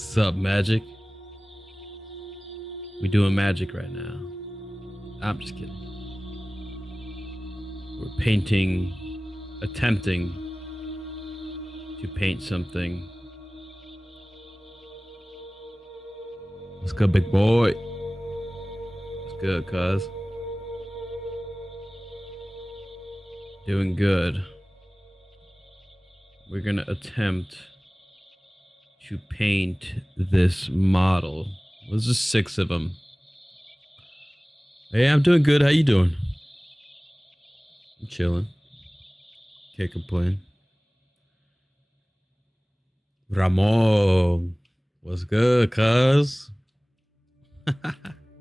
Sup, magic? We doing magic right now. I'm just kidding. We're painting, attempting to paint something. What's good, big boy? What's good, cuz? Doing good. We're gonna attempt to paint this model. There's just 6 of them. Hey, I'm doing good. How you doing? I'm chilling. Can't complain. Ramon, what's good, cuz?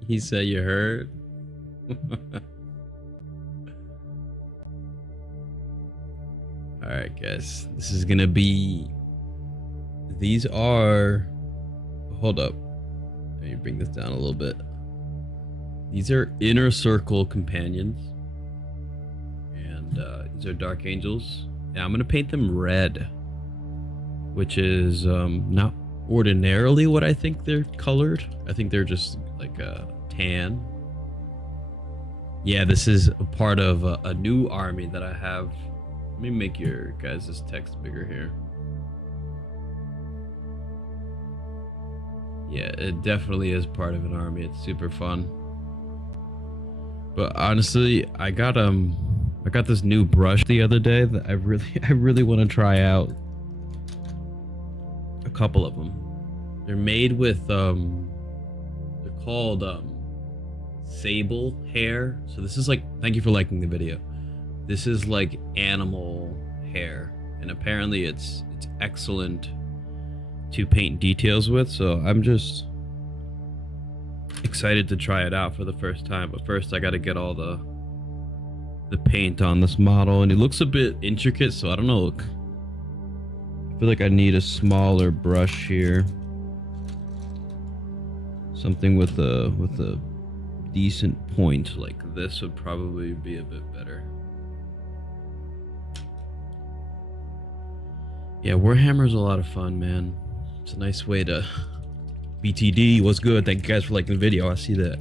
He said you heard. All right, guys. This is gonna be. These are. Hold up. Let me bring this down a little bit. These are inner circle companions, and these are dark angels. And I'm gonna paint them red, which is not ordinarily what I think they're colored. I think they're just like a tan. Yeah, this is a part of a new army that I have. Let me make your guys' text bigger here. Yeah, it definitely is part of an army. It's super fun. But honestly, I got this new brush the other day that I really want to try out. A couple of them. They're made with they're called sable hair. So this is like, thank you for liking the video. This is like animal hair, and apparently it's excellent to paint details with. So I'm just excited to try it out for the first time. But first I got to get all the paint on this model, and it looks a bit intricate, so I don't know. I feel like I need a smaller brush here. Something with a decent point like this would probably be a bit better. Yeah, Warhammer's a lot of fun, man. It's a nice way to... BTD, what's good? Thank you guys for liking the video. I see that.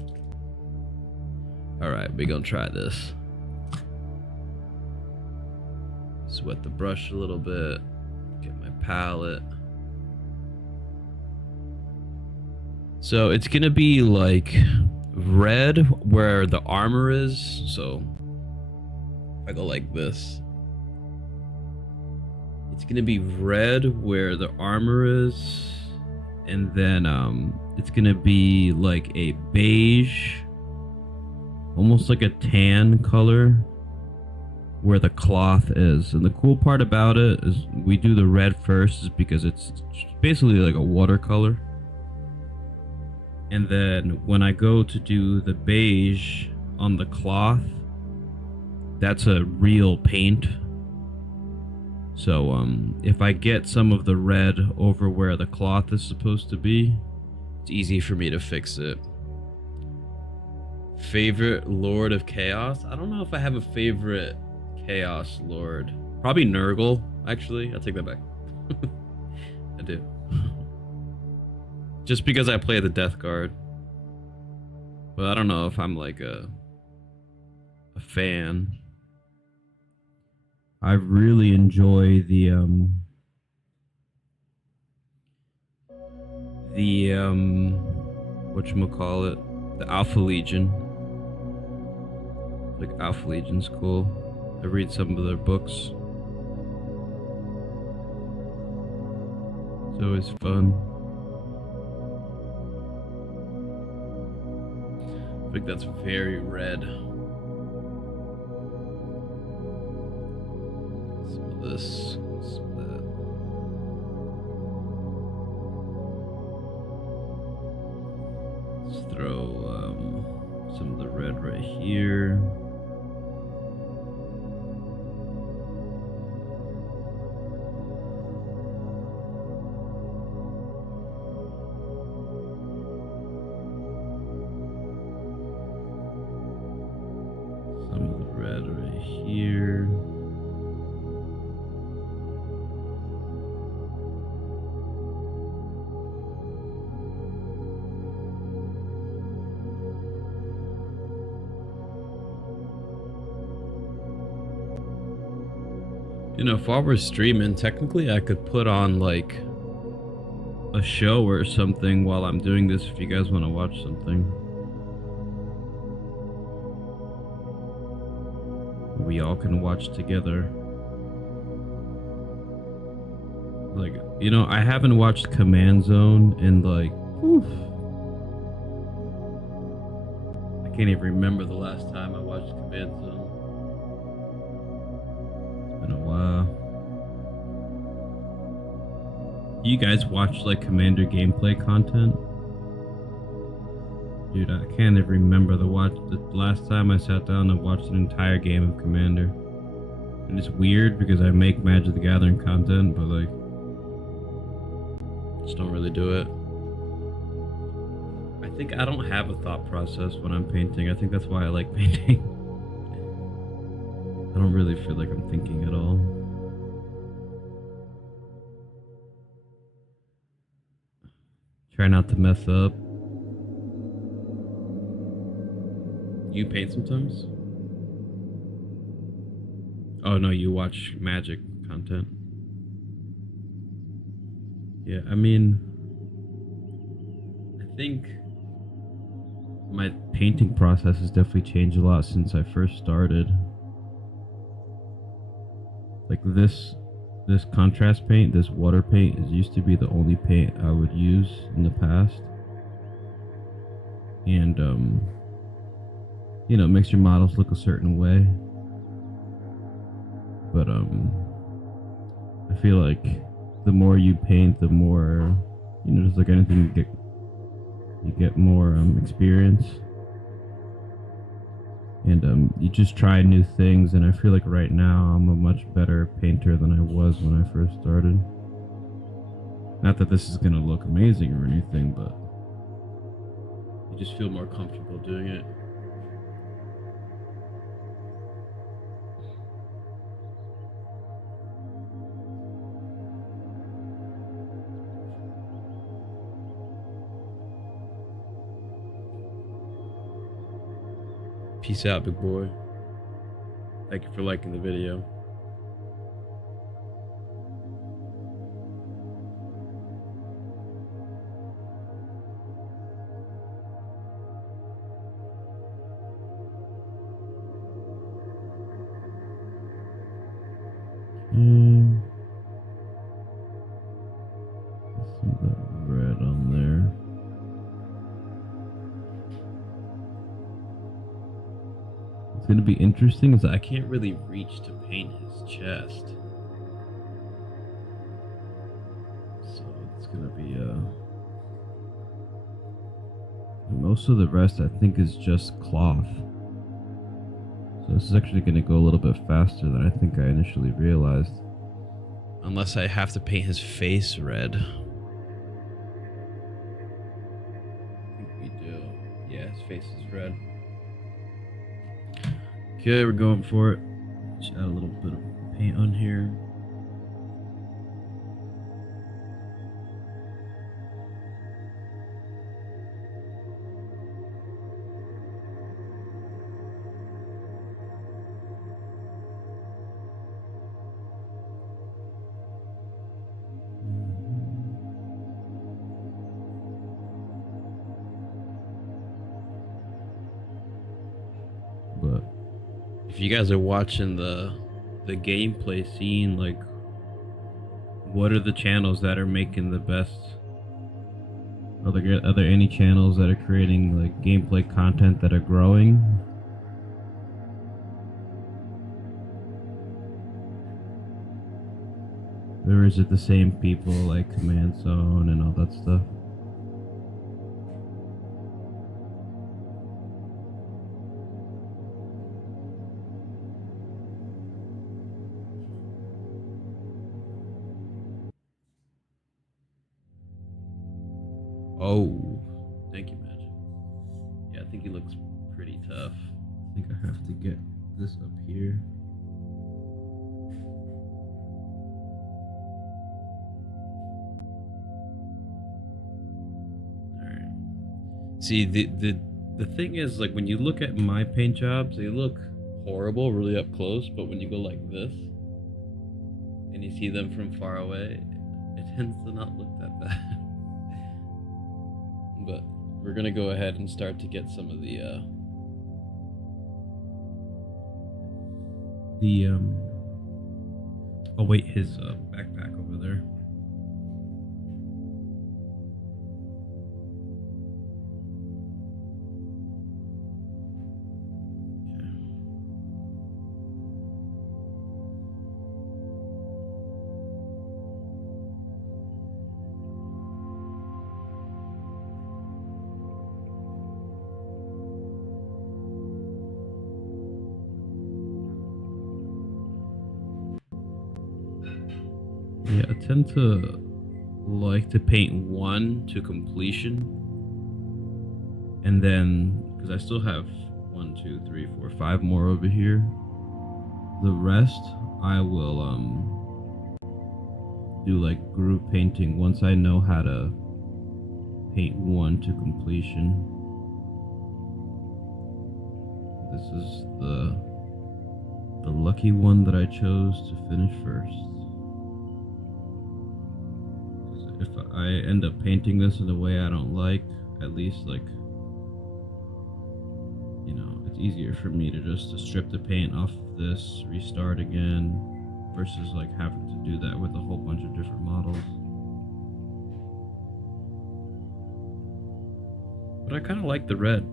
Alright, we're gonna try this. Sweat the brush a little bit. Get my palette. So it's gonna be like red where the armor is. So if I go like this, it's gonna be red where the armor is, and then it's gonna be like a beige, almost like a tan color where the cloth is. And the cool part about it is we do the red first is because it's basically like a watercolor. And then when I go to do the beige on the cloth, that's a real paint. So if I get some of the red over where the cloth is supposed to be, it's easy for me to fix it. Favorite Lord of Chaos? I don't know if I have a favorite Chaos Lord. Probably Nurgle, actually. I'll take that back. I do. Just because I play the Death Guard. But I don't know if I'm like a fan. I really enjoy the whatchamacallit, the Alpha Legion. Like Alpha Legion's cool. I read some of their books. It's always fun. I think that's very red. Some of this, some of that. Let's throw some of the red right here. Some of the red right here. You know, if I were streaming, technically I could put on like a show or something while I'm doing this if you guys want to watch something. We all can watch together. Like, you know, I haven't watched Command Zone in like, oof. I can't even remember the last time I watched Command Zone. It's been a while. You guys watch like Commander gameplay content? Dude, I can't even remember the last time I sat down and watched an entire game of Commander. And it's weird because I make Magic the Gathering content, but like, just don't really do it. I think I don't have a thought process when I'm painting. I think that's why I like painting. I don't really feel like I'm thinking at all. Try not to mess up. You paint sometimes? Oh no, you watch Magic content. Yeah, I mean, I think my painting process has definitely changed a lot since I first started. Like this contrast paint, this water paint, used to be the only paint I would use in the past. And you know, it makes your models look a certain way. But I feel like the more you paint, the more, you know, just like anything, you get more experience, and you just try new things. And I feel like right now I'm a much better painter than I was when I first started. Not that this is gonna look amazing or anything, but you just feel more comfortable doing it. Peace out, big boy. Thank you for liking the video. See that red on there. What's gonna be interesting is that I can't really reach to paint his chest. So it's gonna be most of the rest I think is just cloth. So this is actually gonna go a little bit faster than I think I initially realized. Unless I have to paint his face red. I think we do. Yeah, his face is red. Okay, we're going for it. Just add a little bit of paint on here. But if you guys are watching the gameplay scene, like, what are the channels that are making the best? Are there any channels that are creating like gameplay content that are growing? Or is it the same people like Command Zone and all that stuff? Oh, thank you, Magic. Yeah, I think he looks pretty tough. I think I have to get this up here. All right. See, the thing is, like, when you look at my paint jobs, they look horrible really up close, but when you go like this, and you see them from far away, it tends to not look that bad. But we're gonna go ahead and start to get some of the oh wait, his backpack over there. Yeah, I tend to like to paint one to completion, and then because I still have 1, 2, 3, 4, 5 more over here, the rest I will do like group painting once I know how to paint one to completion. This is the lucky one that I chose to finish first. If I end up painting this in a way I don't like, at least like, you know, it's easier for me to just strip the paint off of this, restart again, versus like having to do that with a whole bunch of different models. But I kind of like the red.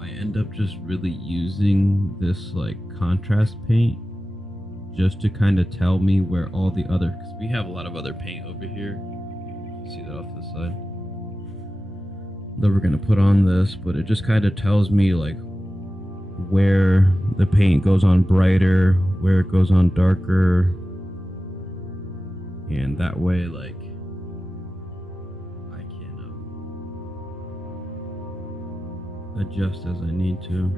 I end up just really using this like contrast paint just to kind of tell me where all the other, because we have a lot of other paint over here. You can see that off this side that we're gonna put on this, but it just kind of tells me like where the paint goes on brighter, where it goes on darker, and that way like adjust as I need to.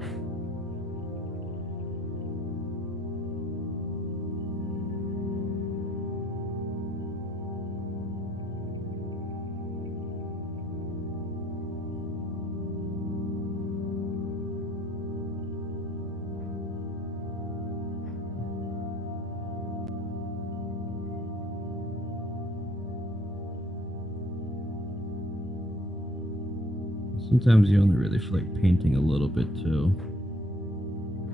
Sometimes you only really feel like painting a little bit too.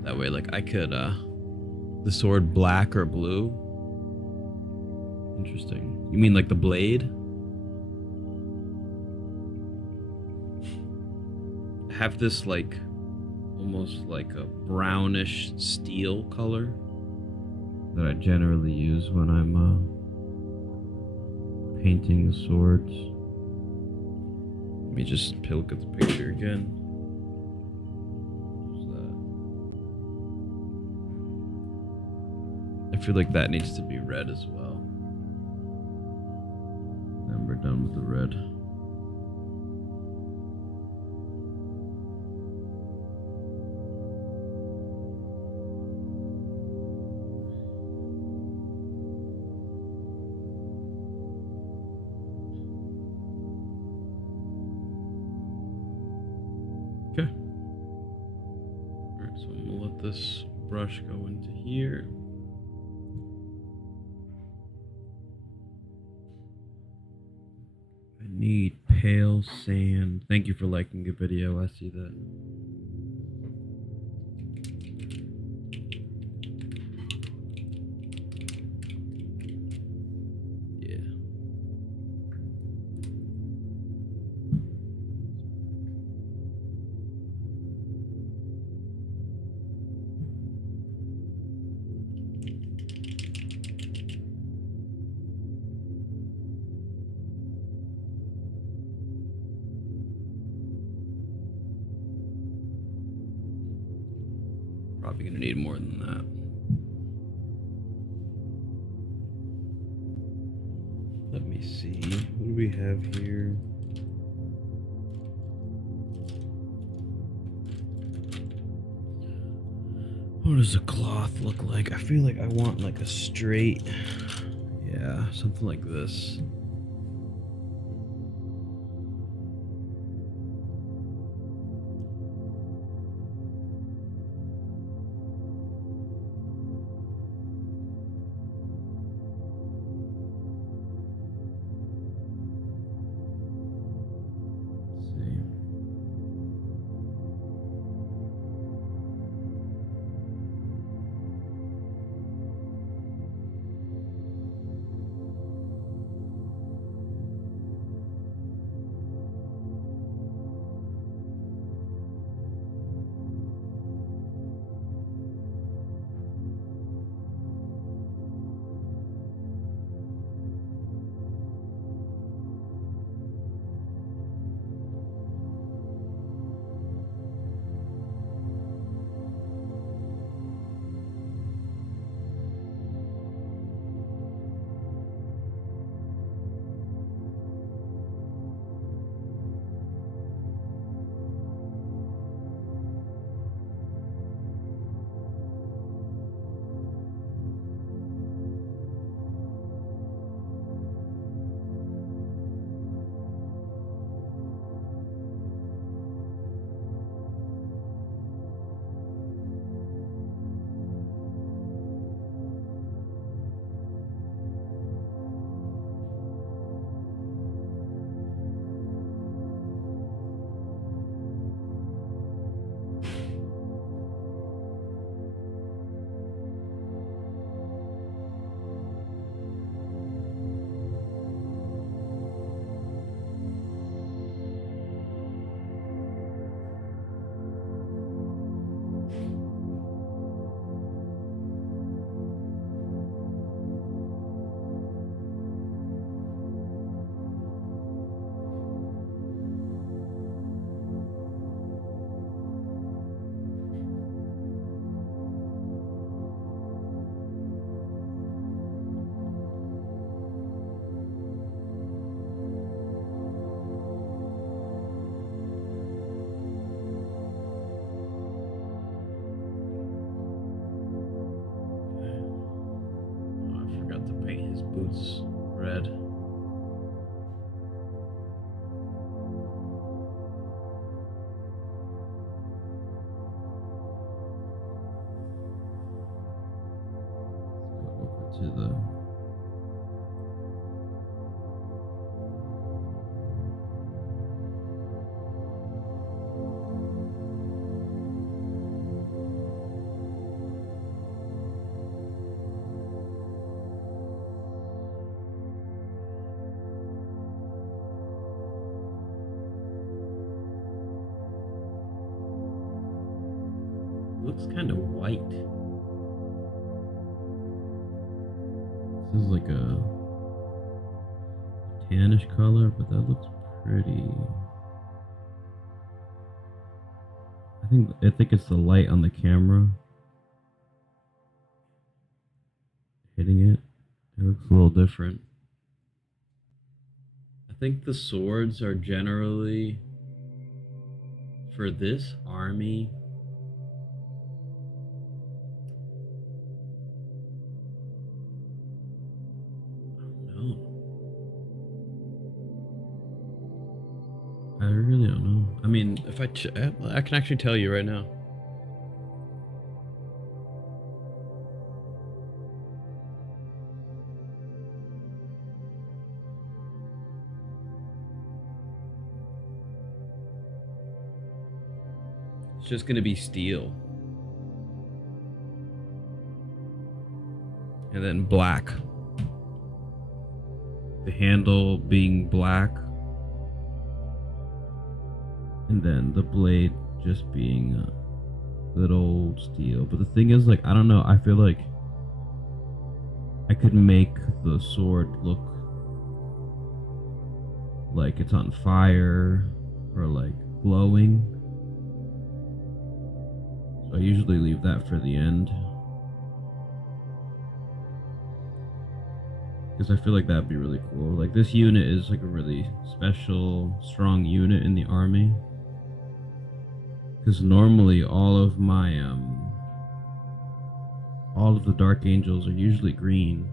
That way, like I could, the sword black or blue. Interesting. You mean like the blade? I have this like, almost like a brownish steel color that I generally use when I'm painting the swords. Let me just look at the picture again. What's that? I feel like that needs to be red as well. And we're done with the red. Okay. Alright, so I'm gonna let this brush go into here. I need pale sand. Thank you for liking the video. I see that. Probably gonna need more than that. Let me see. What do we have here? What does the cloth look like? I feel like I want like a straight, yeah, something like this. to the looks kind of white. This is like a tannish color, but that looks pretty. I think it's the light on the camera hitting it. It looks a little different. I think the swords are generally, for this army, I really don't know. I mean, if I can actually tell you right now. It's just gonna be steel. And then black. The handle being black. And then the blade just being good old steel. But the thing is, like, I don't know, I feel like I could make the sword look like it's on fire or like glowing. So I usually leave that for the end, because I feel like that'd be really cool. Like, this unit is like a really special, strong unit in the army. Because normally all of the Dark Angels are usually green.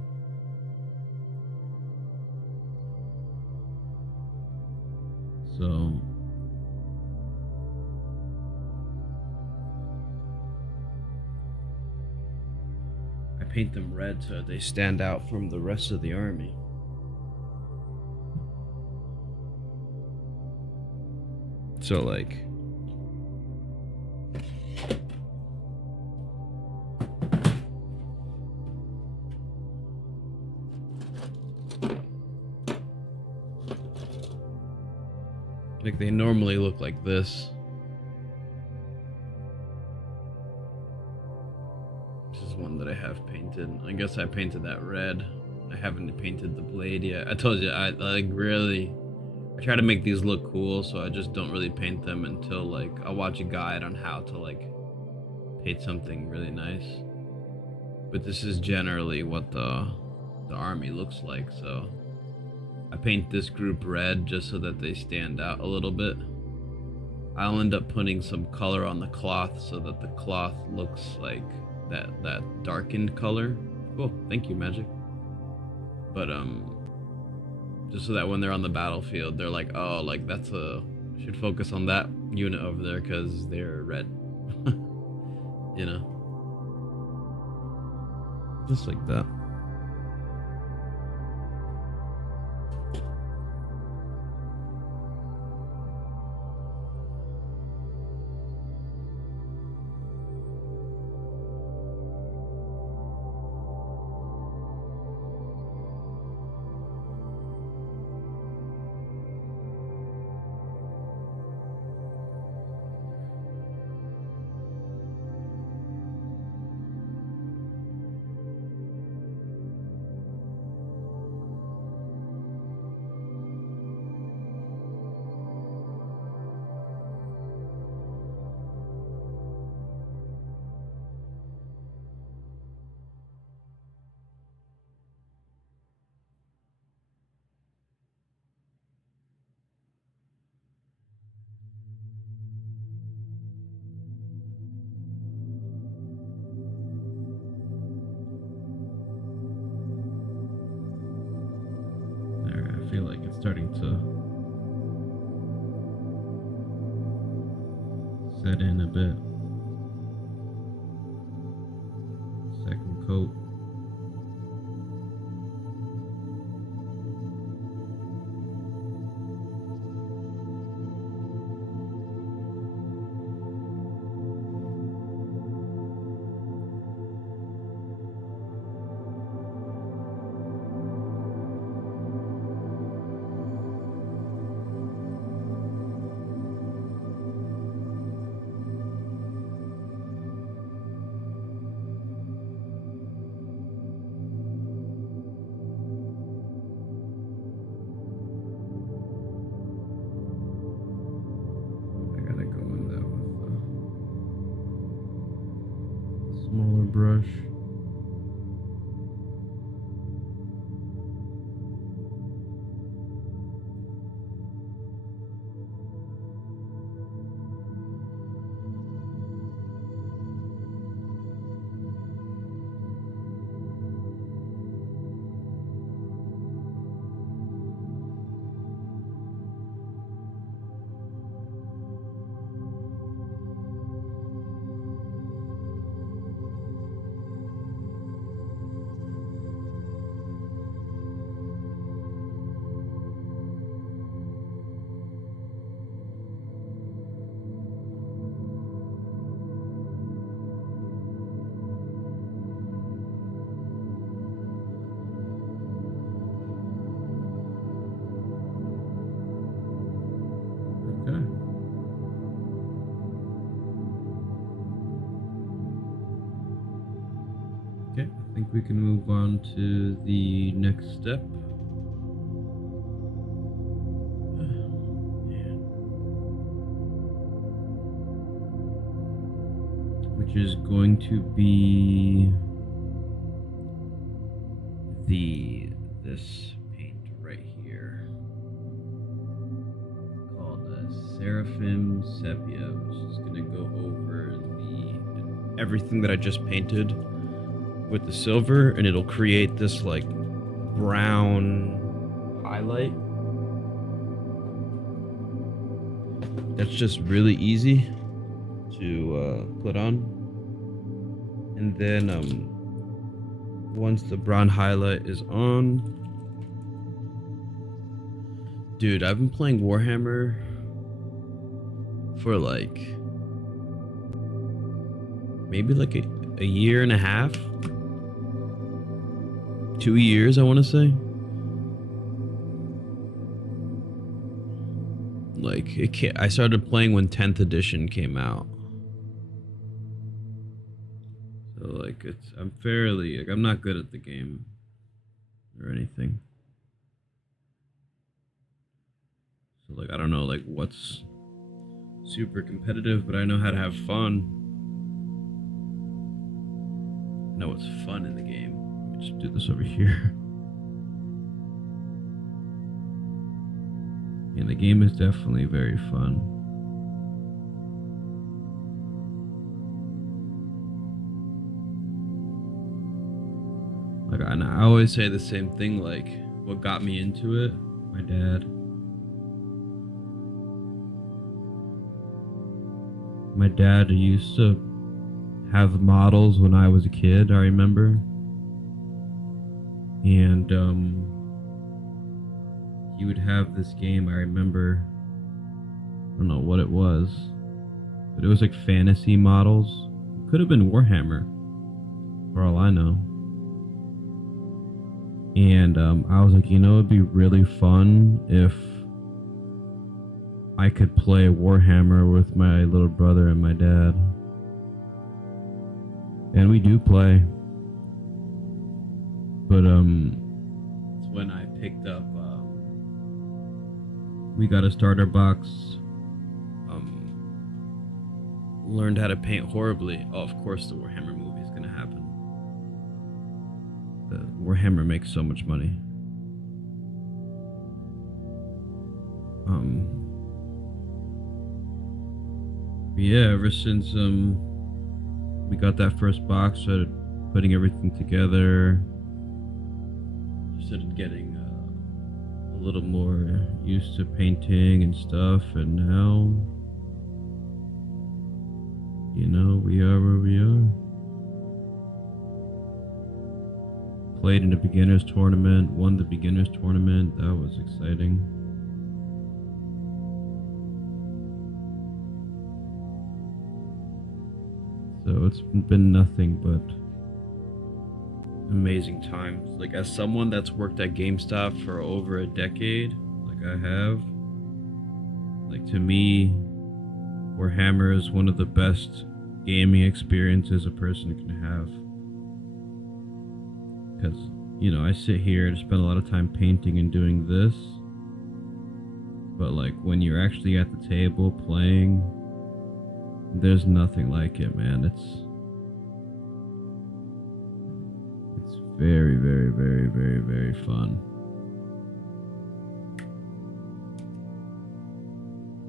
So I paint them red so they stand out from the rest of the army. So like, they normally look like this. This is one that I have painted. I guess I painted that red. I haven't painted the blade yet. I told you, I try to make these look cool, so I just don't really paint them until like I watch a guide on how to like paint something really nice. But this is generally what the army looks like, so I paint this group red just so that they stand out a little bit. I'll end up putting some color on the cloth so that the cloth looks like that darkened color. Cool, thank you, Magic. But just so that when they're on the battlefield, they're like, oh, like I should focus on that unit over there because they're red. You know, just like that. I feel like it's starting to set in a bit. Second coat. brush. Okay, I think we can move on to the next step. Which is going to be this paint right here. It's called Seraphim Sepia, which is going to go over everything that I just painted with the silver, and it'll create this like brown highlight that's just really easy to put on. And then once the brown highlight is on, dude, I've been playing Warhammer for like maybe like a year and a half, 2 years, I want to say. Like I started playing when 10th edition came out. So like I'm fairly, like, I'm not good at the game or anything. So like I don't know like what's super competitive, but I know how to have fun. I know what's fun in the game. Let me just do this over here. And the game is definitely very fun. Like, and I always say the same thing, like, what got me into it? My dad. My dad used to have models when I was a kid, I remember. And, he would have this game, I remember, I don't know what it was, but it was like fantasy models. It could have been Warhammer, for all I know. And I was like, you know, it'd be really fun if I could play Warhammer with my little brother and my dad. And we do play. But it's when I picked up, we got a starter box, learned how to paint horribly. Oh, of course the Warhammer movie is gonna happen. The Warhammer makes so much money. Yeah, ever since we got that first box, started putting everything together, started getting a little more used to painting and stuff, and now, you know, we are where we are. Played in a beginner's tournament, won the beginner's tournament. That was exciting. So it's been nothing but amazing times. Like, as someone that's worked at GameStop for over a decade, like I have, like, to me, Warhammer is one of the best gaming experiences a person can have. Because, you know, I sit here and spend a lot of time painting and doing this, but like when you're actually at the table playing, there's nothing like it, man. very, very, very, very, very fun.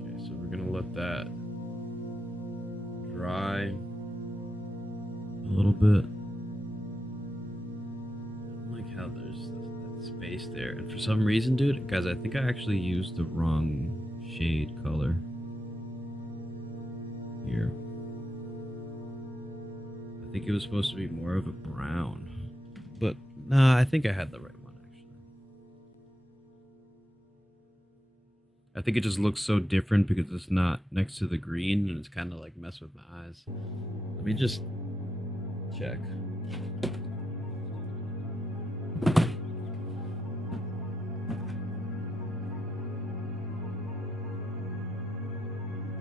Okay, so we're gonna let that dry a little bit. I don't like how there's that space there, and for some reason, dude, guys, I think I actually used the wrong shade color here. I think it was supposed to be more of a brown, but nah, I think I had the right one actually. I think it just looks so different because it's not next to the green and it's kind of like mess with my eyes. Let me just check.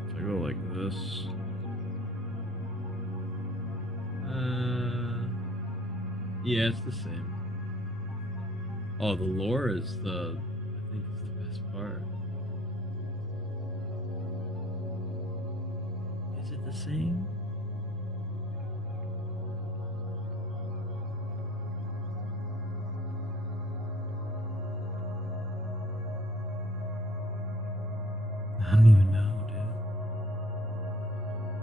If I go like this. Yeah, it's the same. Oh, the lore is I think it's the best part. Is it the same? I don't even know, dude.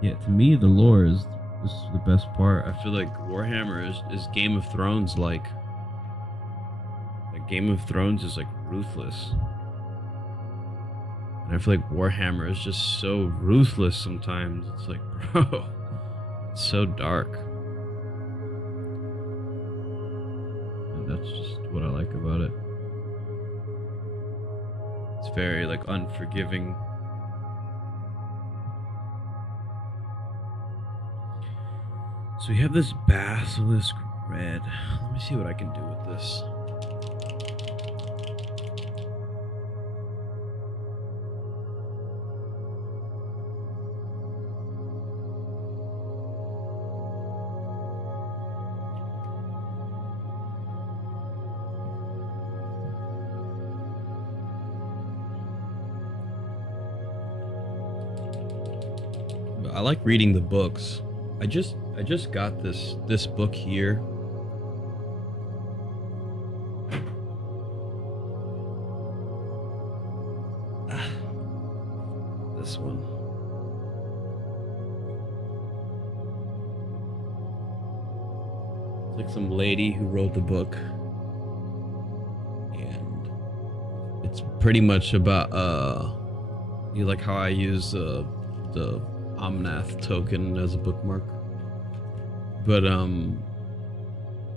Yeah, to me, the lore is the best part. I feel like Warhammer is Game of Thrones like Game of Thrones is like ruthless. And I feel like Warhammer is just so ruthless sometimes. It's like, bro, it's so dark. And that's just what I like about it. It's very like unforgiving. So we have this basilisk red. Let me see what I can do with this. I like reading the books. I just got this book here. This one. It's like some lady who wrote the book. And it's pretty much about you like how I use the Omnath token as a bookmark. But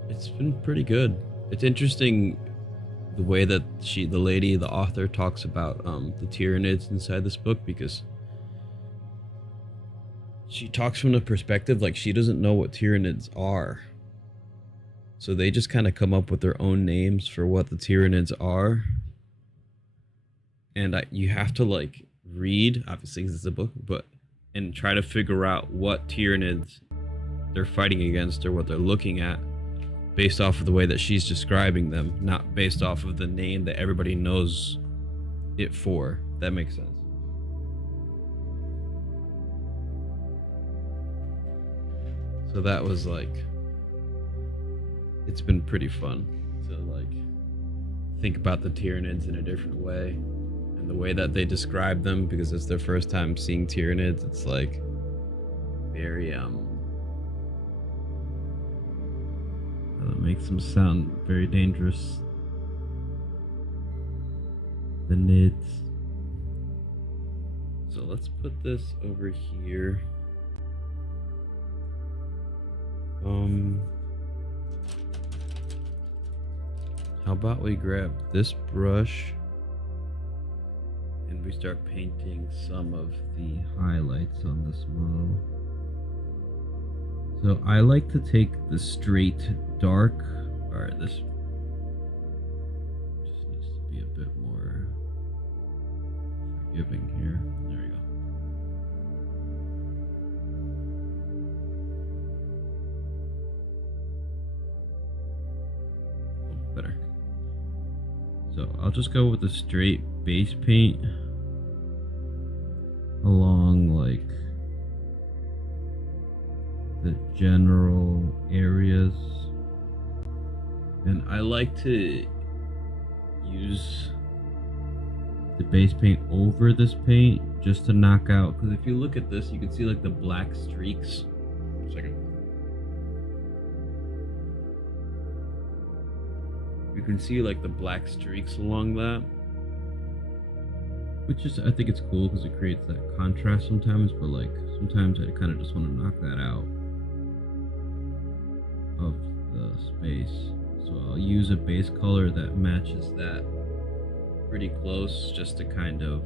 it's been pretty good. It's interesting the way that the author talks about the Tyranids inside this book, because she talks from the perspective like she doesn't know what Tyranids are. So they just kind of come up with their own names for what the Tyranids are. And you have to like read, obviously because it's a book, and try to figure out what Tyranids they're fighting against or what they're looking at based off of the way that she's describing them, not based off of the name that everybody knows it for. That makes sense. So that was like, it's been pretty fun to like think about the Tyranids in a different way, and the way that they describe them, because it's their first time seeing Tyranids. It's like very that makes them sound very dangerous. The Nids. So let's put this over here. How about we grab this brush and we start painting some of the highlights on this model. So I like to take the straight dark. Alright, this just needs to be a bit more forgiving here. There we go. Oh, better. So I'll just go with the straight base paint along like the general areas And I like to use the base paint over this paint just to knock out, because if you look at this, you can see like the black streaks. One second. You can see like the black streaks along that, which is, I think it's cool because it creates that contrast sometimes, but like sometimes I kind of just want to knock that out of the space. So I'll use a base color that matches that pretty close, just to kind of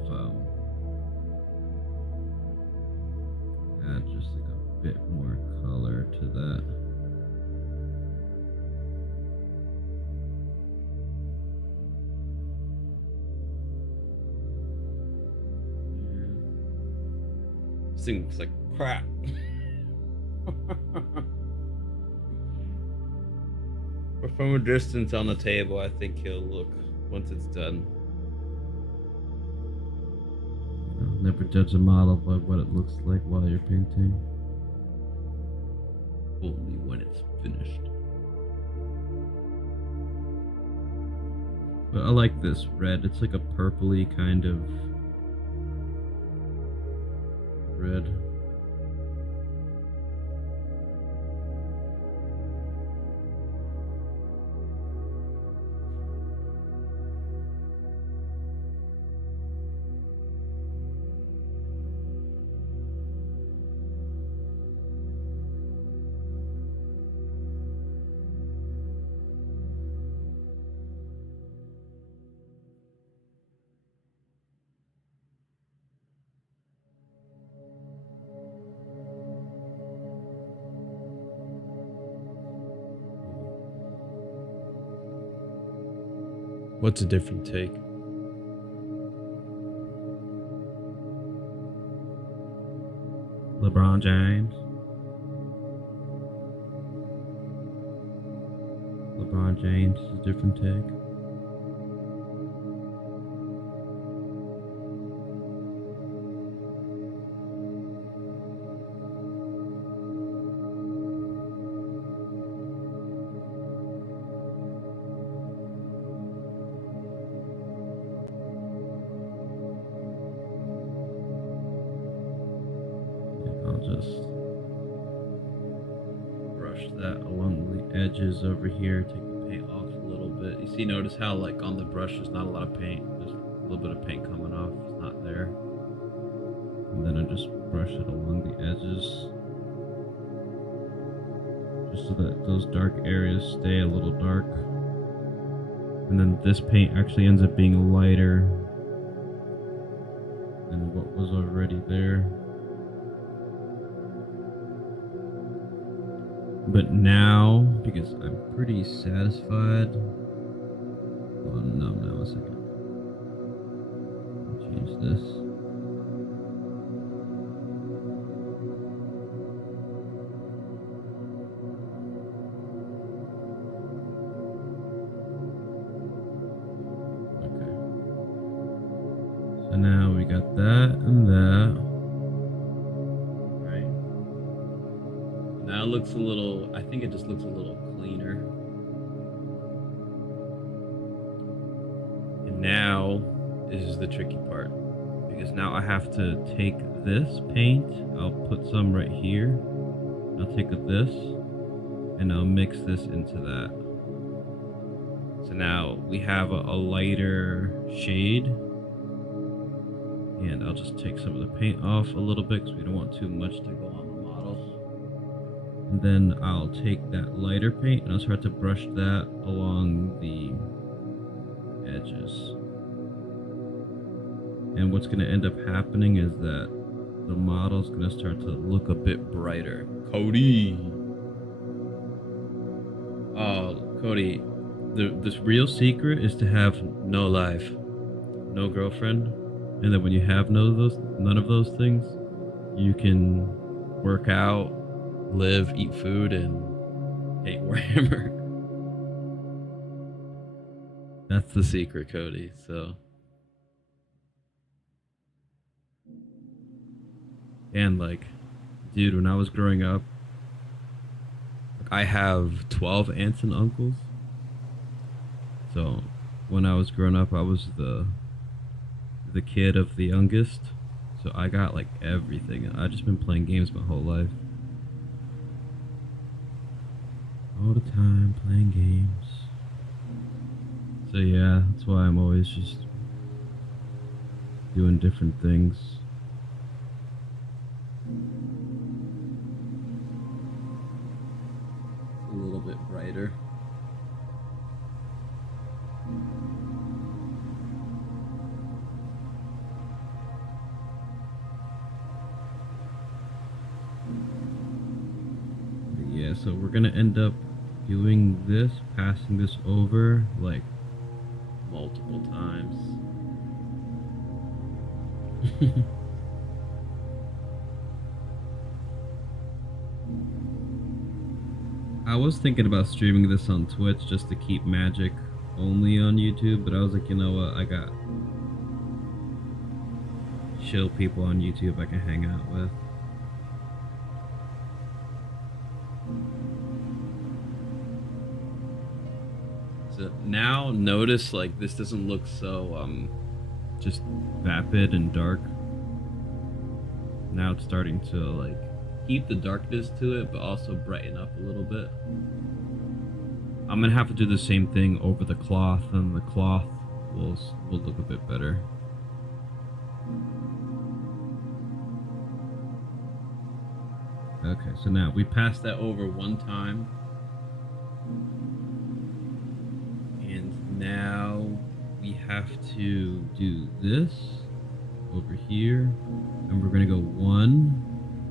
add just like a bit more color to that. This thing looks like crap. But from a distance on the table, I think he'll look once it's done. Never judge a model by what it looks like while you're painting. Only when it's finished. But I like this red. It's like a purpley kind of red. What's a different take? LeBron James. LeBron James is a different take. I'll just brush that along the edges over here, take the paint off a little bit. You see, notice how like on the brush there's not a lot of paint. There's a little bit of paint coming off, it's not there. And then I just brush it along the edges, just so that those dark areas stay a little dark. And then this paint actually ends up being lighter than what was already there. But now, because I'm pretty satisfied. Oh no, a second. I'll change this. Okay. So now we got that and that. Now it looks a little, I think it just looks a little cleaner. And now, this is the tricky part. Because now I have to take this paint, I'll put some right here. I'll take this, and I'll mix this into that. So now we have a lighter shade. And I'll just take some of the paint off a little bit because we don't want too much to go on. And then I'll take that lighter paint and I'll start to brush that along the edges. And what's going to end up happening is that the model's going to start to look a bit brighter. Cody! Oh, Cody, the real secret is to have no life, no girlfriend, and then when you have none of those things, you can work out, live, eat food, and hate Warhammer. That's the secret, Cody. So, and like, dude, when I was growing up, I have 12 aunts and uncles, So when I was growing up, I was the kid of the youngest. So I got like everything. I just been playing games my whole life. All the time playing games. So yeah, that's why I'm always just doing different things. It's a little bit brighter. But yeah, so we're gonna end up doing this, passing this over like multiple times. I was thinking about streaming this on Twitch just to keep Magic only on YouTube, but I was like, you know what, I got chill people on YouTube I can hang out with. So now notice like this doesn't look so just vapid and dark. Now it's starting to like keep the darkness to it, but also brighten up a little bit. I'm gonna have to do the same thing over the cloth, and the cloth will look a bit better. Okay, so now we passed that over one time, and now we have to do this over here, and we're gonna go 1.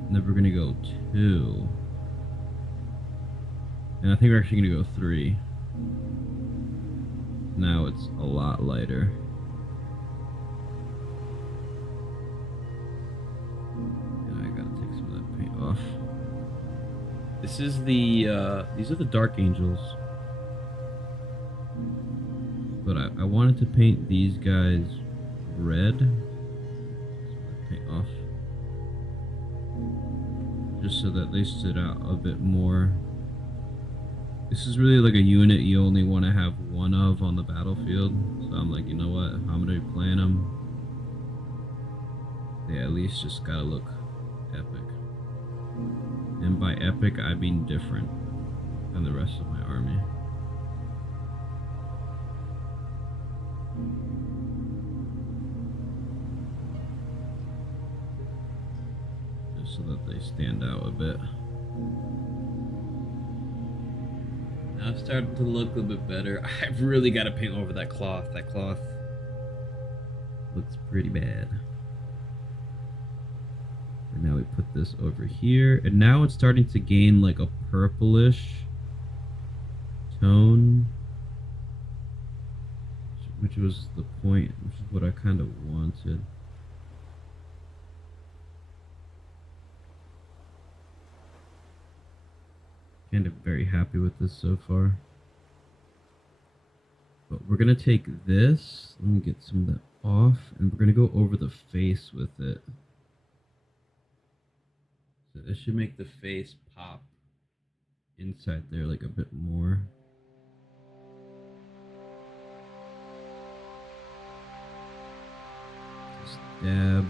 And then we're gonna go 2. And I think we're actually gonna go 3. Now it's a lot lighter. And I gotta take some of that paint off. This is the, these are the Dark Angels. But I wanted to paint these guys red. Paint off. Just so that they stood out a bit more. This is really like a unit you only want to have one of on the battlefield. So I'm like, you know what? I'm gonna be playing them. They at least just gotta look epic. And by epic, I mean different than the rest of my army. So that they stand out a bit. Now it's starting to look a little bit better. I've really got to paint over that cloth. That cloth looks pretty bad. And now we put this over here, and now it's starting to gain like a purplish tone, which was the point, which is what I kind of wanted. Kind of very happy with this so far. But we're gonna take this, let me get some of that off, and we're gonna go over the face with it. So this should make the face pop inside there like a bit more. Just dab.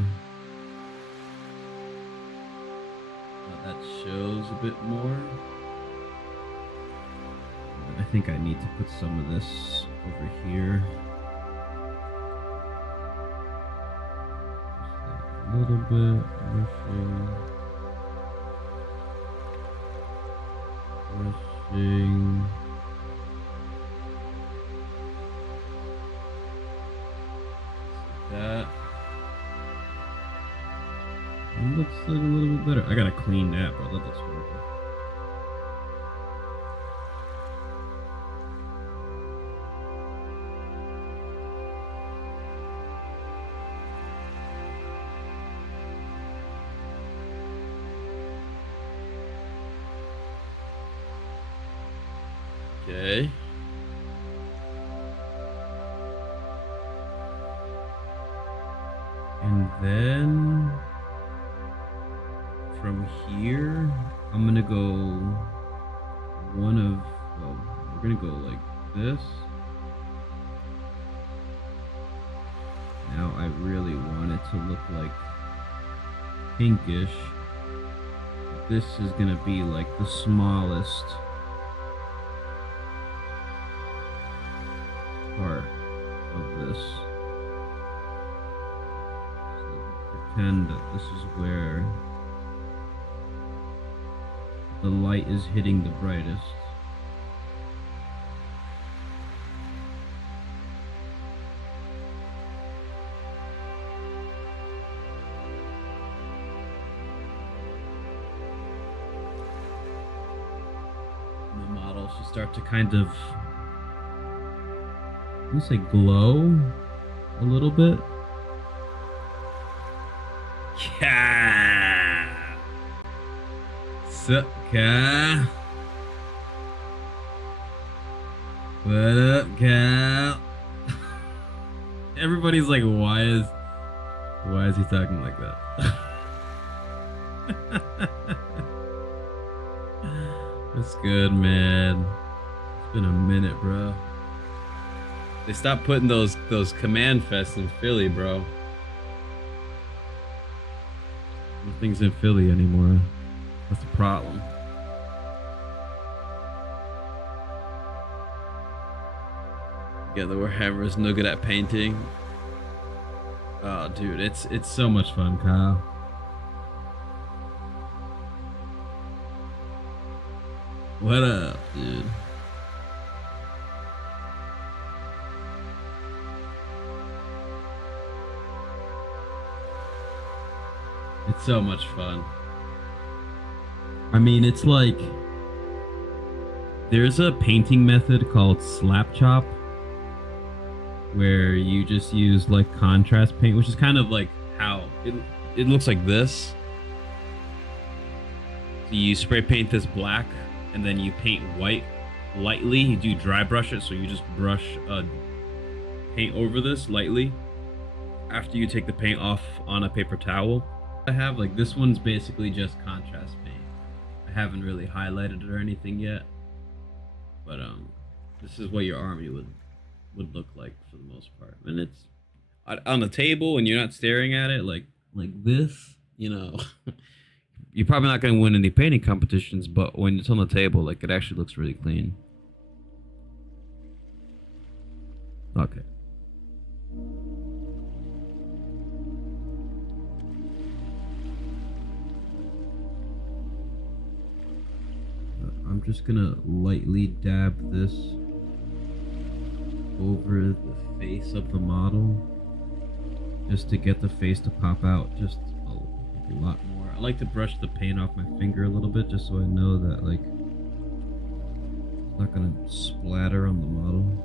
Now that shows a bit more. I think I need to put some of this over here. Just a little bit. Brushing. Like that. It looks like a little bit better. I gotta clean that, bro. That looks horrible. Okay. And then from here, I'm gonna go we're gonna go like this. I really want it to look like pinkish. This is gonna be like the smallest part of this. So pretend that this is where the light is hitting the brightest. And the model should start to kind of, I'm gonna say, glow a little bit. Yeah. Sup, Cal? What up, Cal? Everybody's like, why is he talking like that? That's good, man. It's been a minute, bro. They stopped putting those command fests in Philly, bro. Nothing's in Philly anymore. That's the problem. Yeah, the Warhammer is no good at painting. Oh, dude, it's so much fun, Kyle. What up, dude? It's so much fun. I mean, it's like there's a painting method called slap chop where you just use like contrast paint, which is kind of like how it looks like this. So you spray paint this black and then you paint white lightly. You do dry brush it, so you just brush paint over this lightly after you take the paint off on a paper towel. I have like this one's basically just contrast paint. I haven't really highlighted it or anything yet, but this is what your army would look like for the most part. And it's on the table and you're not staring at it like this, you know. You're probably not going to win any painting competitions, but when it's on the table, like, it actually looks really clean. Okay. I'm just gonna lightly dab this over the face of the model, just to get the face to pop out just a lot more. I like to brush the paint off my finger a little bit, just so I know that like it's not gonna splatter on the model.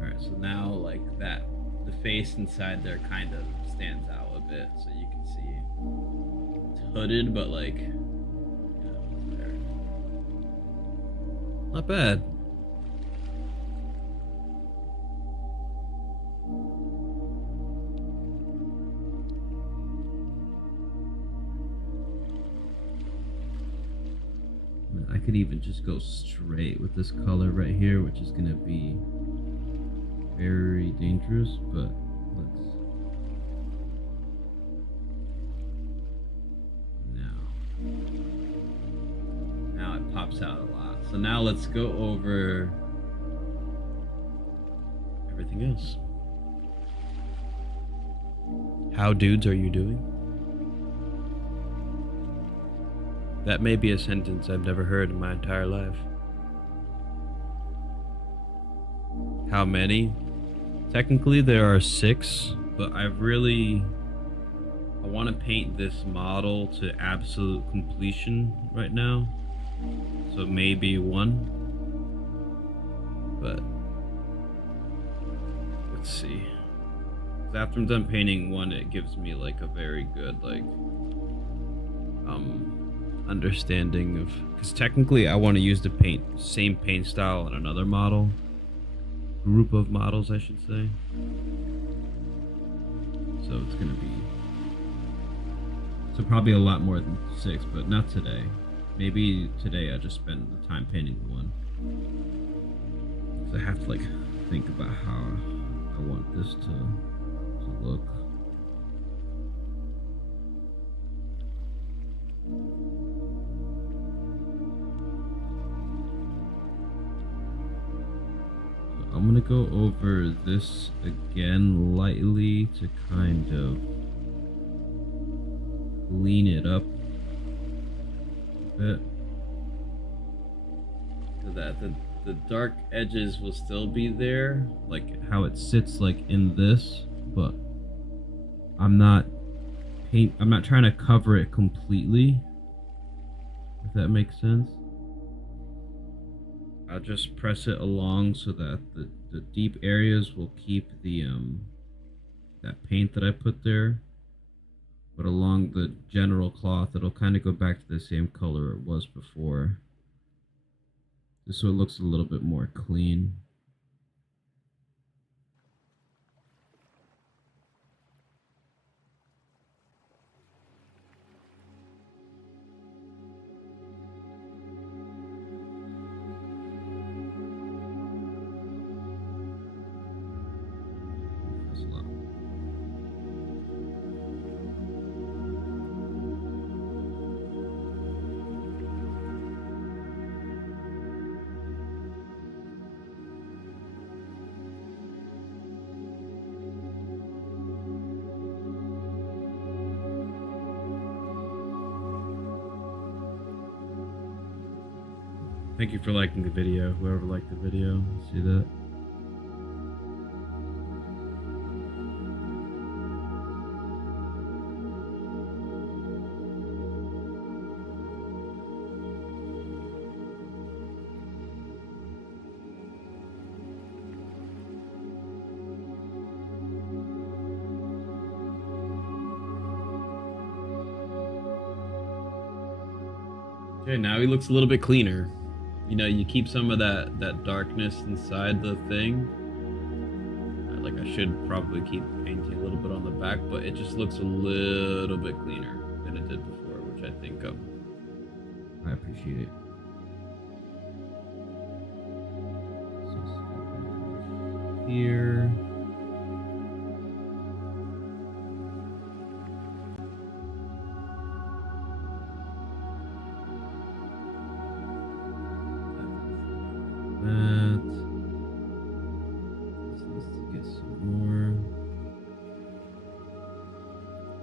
Alright, so now like that, the face inside there kind of stands out a bit, so you can see it's hooded, but like, yeah, it's there. Not bad. I could even just go straight with this color right here, which is gonna be very dangerous, but now it pops out a lot. So now let's go over everything else. How dudes are you doing? That may be a sentence I've never heard in my entire life. How many? Technically there are 6, but I want to paint this model to absolute completion right now. So maybe 1. But let's see. 'Cause after I'm done painting 1, it gives me like a very good like understanding of, because technically I want to use the same paint style on another model, group of models I should say. So it's gonna be probably a lot more than 6, but not today. maybe today I just spend the time painting one. So I have to like think about how I want this to look. I'm gonna go over this again lightly to kind of clean it up a bit, so that the dark edges will still be there, like how it sits like in this, but I'm not trying to cover it completely, if that makes sense. I'll just press it along so that the deep areas will keep the that paint that I put there, but along the general cloth it'll kind of go back to the same color it was before, just so it looks a little bit more clean. Thank you for liking the video, whoever liked the video. See that? Okay, now he looks a little bit cleaner. You know, you keep some of that darkness inside the thing. Like I should probably keep painting a little bit on the back, but it just looks a little bit cleaner than it did before, which I think I appreciate. Here.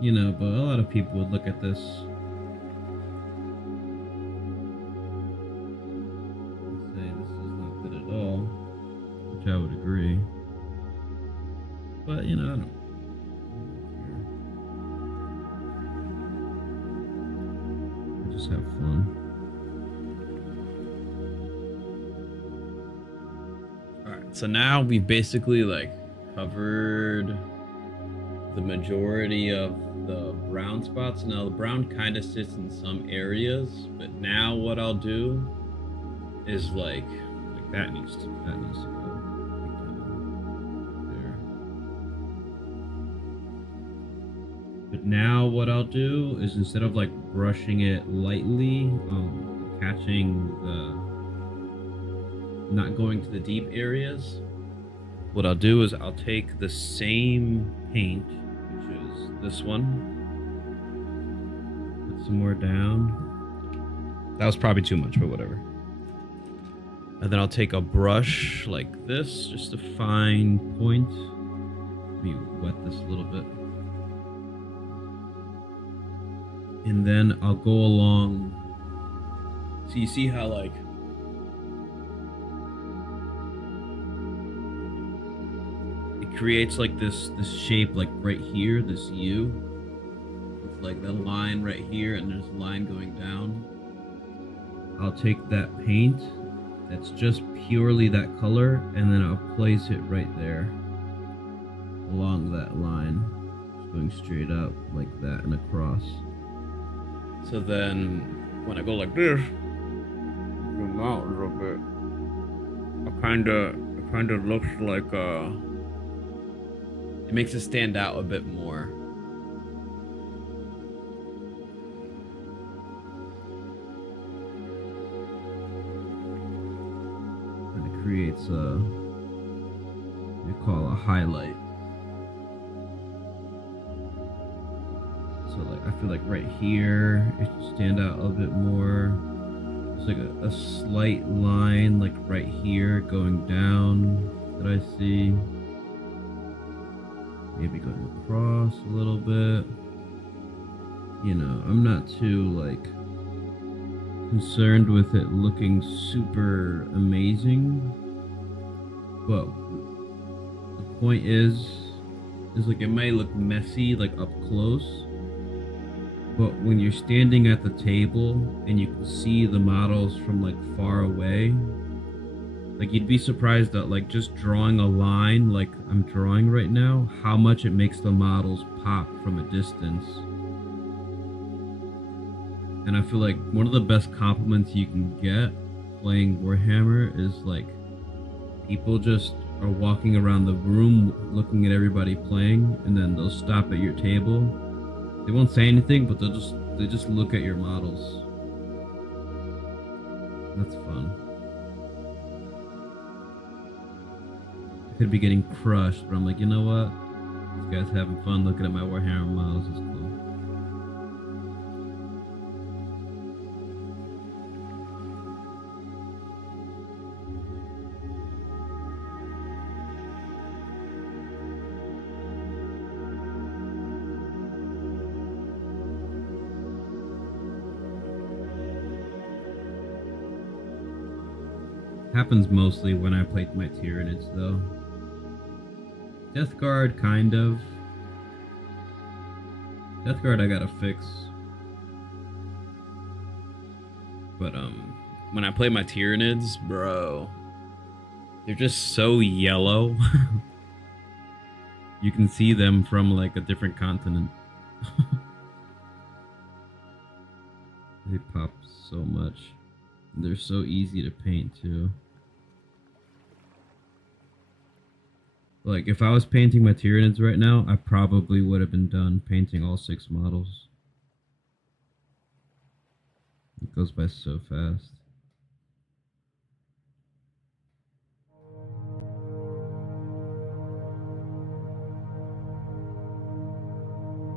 You know, but a lot of people would look at this and say this is not good at all, which I would agree. But, you know, I don't care. I just have fun. Alright, so now we've basically like covered the majority of the brown spots. Now the brown kind of sits in some areas, but now what I'll do is like that needs to go there. But now what I'll do is, instead of like brushing it lightly, catching not going to the deep areas, what I'll do is I'll take the same paint, this one, put some more down. That was probably too much, but whatever. And then I'll take a brush like this, just a fine point. Let me wet this a little bit. And then I'll go along. So you see how like creates like this shape, like right here, this U. It's like the line right here, and there's a line going down. I'll take that paint that's just purely that color, and then I'll place it right there along that line, just going straight up like that and across. So then when I go like this, zoom out a little bit, it kind of looks like it makes it stand out a bit more. creates a, what you call a highlight. So like I feel like right here it should stand out a little bit more. There's like a slight line like right here going down that I see. Maybe going across a little bit. You know, I'm not too like concerned with it looking super amazing, but the point is like it might look messy like up close, but when you're standing at the table and you can see the models from like far away, like you'd be surprised that like just drawing a line like I'm drawing right now, how much it makes the models pop from a distance. And I feel like one of the best compliments you can get playing Warhammer is like people just are walking around the room looking at everybody playing, and then they'll stop at your table. They won't say anything, but they just look at your models. That's fun. I could be getting crushed, but I'm like, you know what? This guy's having fun looking at my Warhammer models. It's cool. Happens mostly when I play my Tyranids, though. Death Guard, kind of. Death Guard I gotta fix. But, when I play my Tyranids, bro, they're just so yellow. You can see them from, like, a different continent. They pop so much. They're so easy to paint, too. Like, if I was painting my Tyranids right now, I probably would have been done painting all 6 models. It goes by so fast.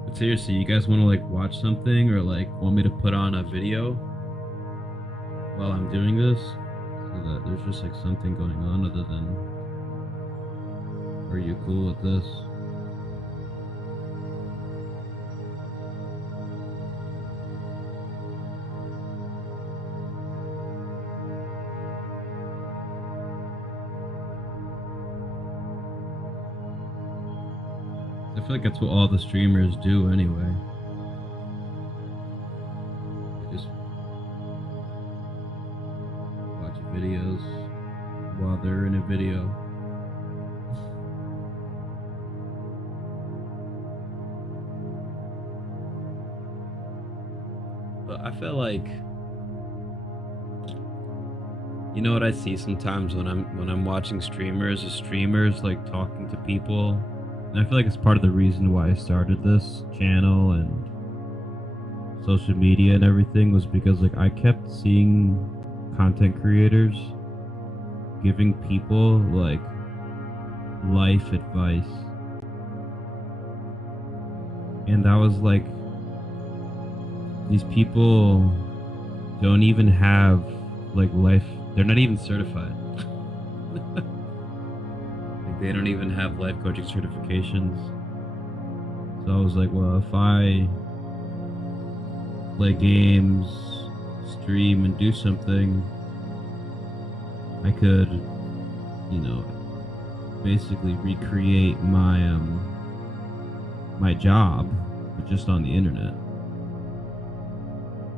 But seriously, you guys want to, like, watch something or, like, want me to put on a video while I'm doing this? So that there's just, like, something going on other than... Are you cool with this? I feel like that's what all the streamers do anyway. They just watch videos while they're in a video. But I feel like, you know what I see sometimes when I'm watching streamers is streamers like talking to people, and I feel like it's part of the reason why I started this channel and social media and everything was because like I kept seeing content creators giving people like life advice, and that was like, these people don't even have like life, they're not even certified. Like they don't even have life coaching certifications. So I was like, well, if I play games, stream, and do something, I could, you know, basically recreate my my job, but just on the internet.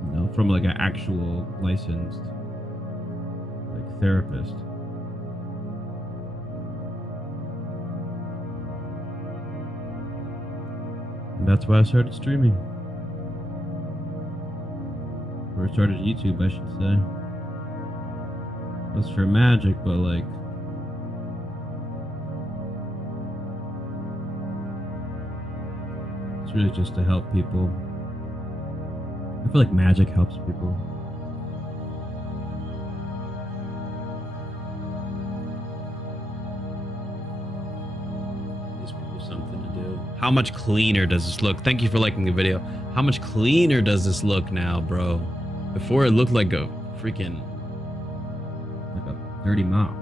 You know, from like an actual licensed like therapist. And that's why I started streaming. Or started YouTube, I should say. It was for magic, but like it's really just to help people. I feel like magic helps people. something to do. How much cleaner does this look? Thank you for liking the video. How much cleaner does this look now, bro? Before it looked like a freaking, like a dirty mop.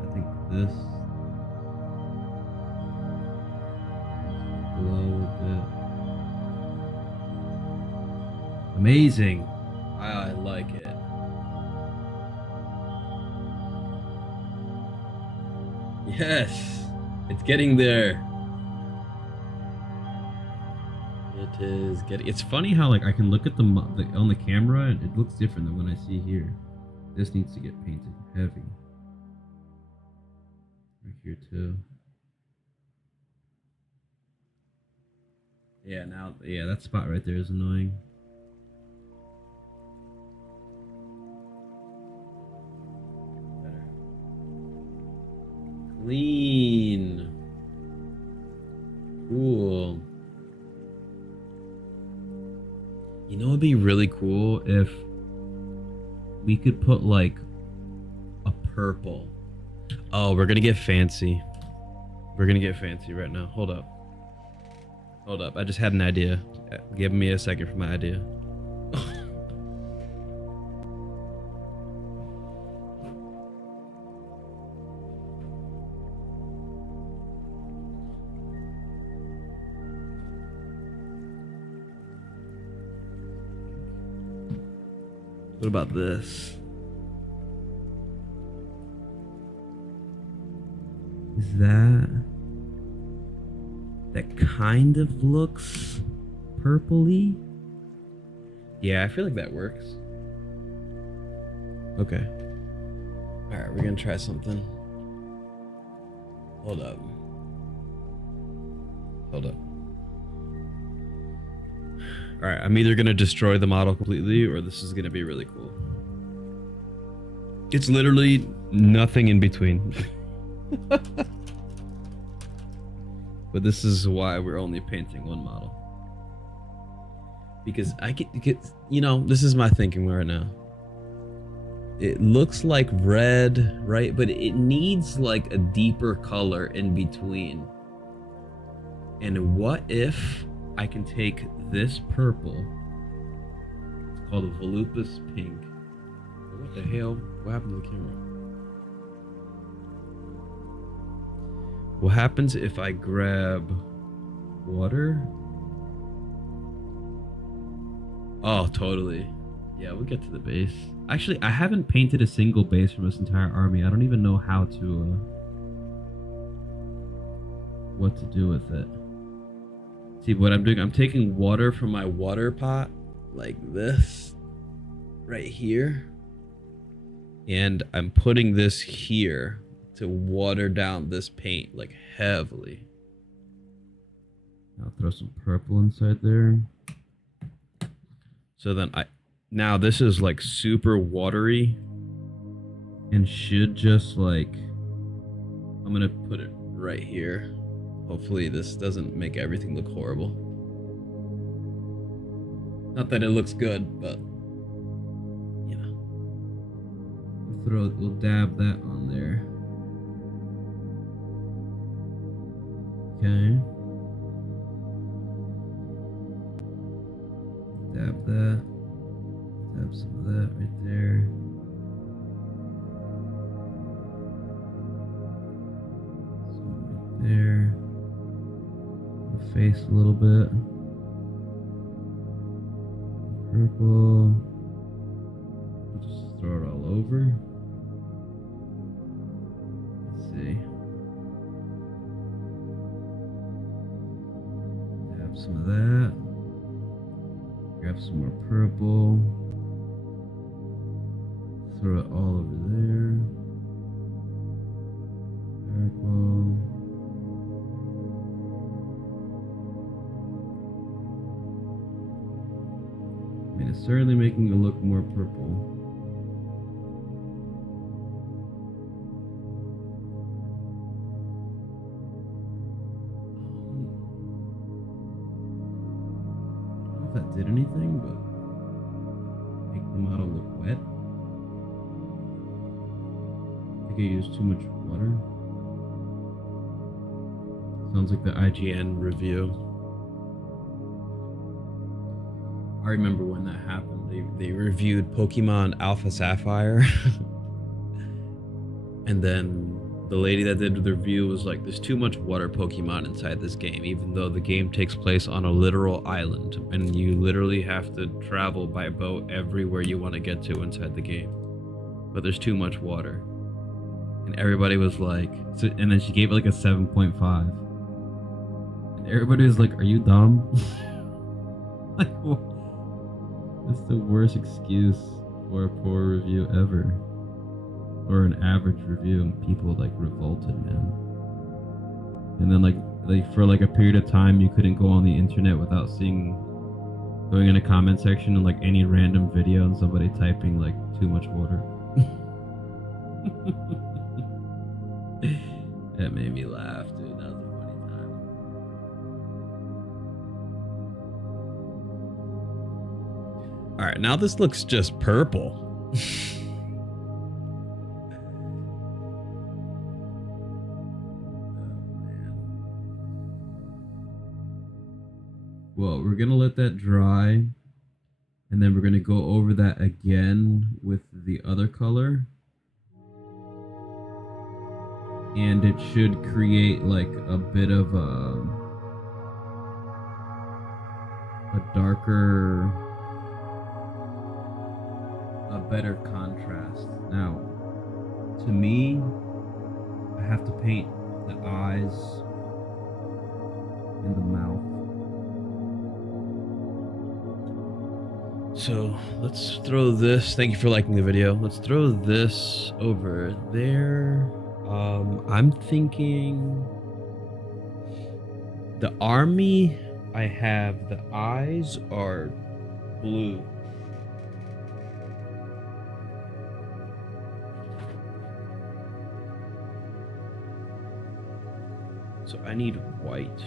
I think this glow a bit. Amazing. I like it. Yes, it's getting there. It is getting. It's funny how like I can look at the on the camera and it looks different than when I see here. This needs to get painted heavy. Right here too. Yeah, now yeah, that spot right there is annoying. Clean. Cool. You know, it'd be really cool if we could put like a purple. Oh, we're gonna get fancy. We're gonna get fancy right now. Hold up. Hold up. I just had an idea. Give me a second for my idea. What about this? Is that kind of looks purpley? Yeah, I feel like that works. Okay. All right, we're gonna try something. Hold up. Hold up. All right, I'm either gonna destroy the model completely or this is gonna be really cool. It's literally nothing in between. But this is why we're only painting one model. Because I get, you know, this is my thinking right now. It looks like red, right? But it needs like a deeper color in between. And what if I can take this purple, it's called a volupus pink. What the hell? What happened to the camera? What happens if I grab water? Oh, totally. Yeah, we'll get to the base. Actually, I haven't painted a single base from this entire army. I don't even know how to, what to do with it. See what I'm doing? I'm taking water from my water pot, like this, right here. And I'm putting this here to water down this paint, like heavily. I'll throw some purple inside there. So then now this is like super watery and should just like, I'm gonna put it right here. Hopefully this doesn't make everything look horrible. Not that it looks good, but you know. We'll dab that on there. Okay. Dab that. Dab some of that right there. Some right there. The face a little bit. Purple. I'll just throw it all over. Let's see. Dab some of that. Grab some more purple. Throw it all over there. Purple. I mean, it's certainly making it look more purple. I don't know if that did anything, but make the model look wet. I think I used too much water. Sounds like the IGN review. I remember when that happened. They reviewed Pokemon Alpha Sapphire. And then the lady that did the review was like, there's too much water Pokemon inside this game, even though the game takes place on a literal island and you literally have to travel by boat everywhere you want to get to inside the game. But there's too much water. And everybody was like, so, and then she gave it like a 7.5. And everybody was like, are you dumb? Like, what? That's the worst excuse for a poor review ever. Or an average review, and people like revolted, man. And then like for like a period of time you couldn't go on the internet without going in a comment section and like any random video and somebody typing like too much water. That made me laugh, dude. That was a funny time. Alright, now this looks just purple. Well, we're gonna let that dry, and then we're gonna go over that again with the other color, and it should create like a bit of a darker, a better contrast. Now, to me, I have to paint the eyes and the mouth. So let's throw this. Thank you for liking the video. Let's throw this over there. I'm thinking the army I have, the eyes are blue. So I need white.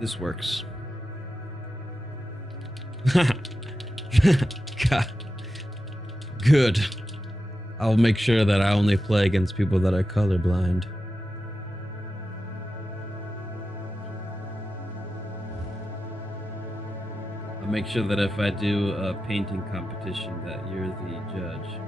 This works. God. Good. I'll make sure that I only play against people that are colorblind. I'll make sure that if I do a painting competition that you're the judge.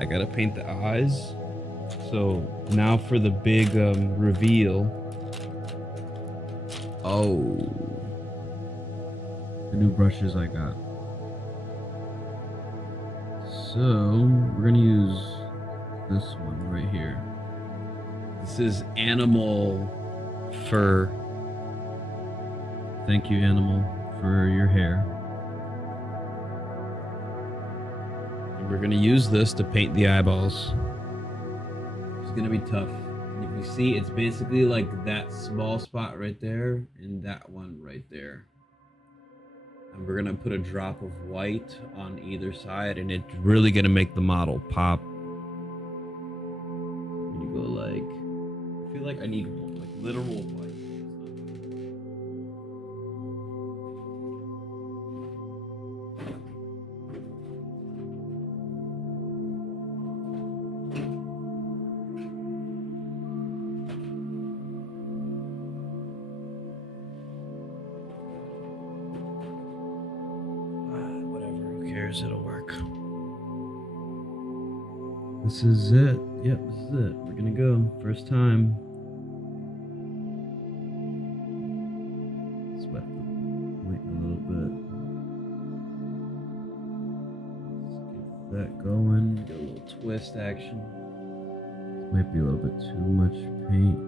I gotta paint the eyes. So now for the big reveal. Oh, the new brushes I got. So we're gonna use this one right here. This is animal fur. Thank you, animal, for your hair. We're gonna use this to paint the eyeballs. It's gonna be tough. And if you see, it's basically like that small spot right there and that one right there. And we're gonna put a drop of white on either side, and it's really gonna make the model pop. When you go like, I feel like I need like literal white. It'll work. This is it. Yep, this is it. We're gonna go. First time. Sweat the point a little bit. Let's get that going. Get a little twist action. This might be a little bit too much paint.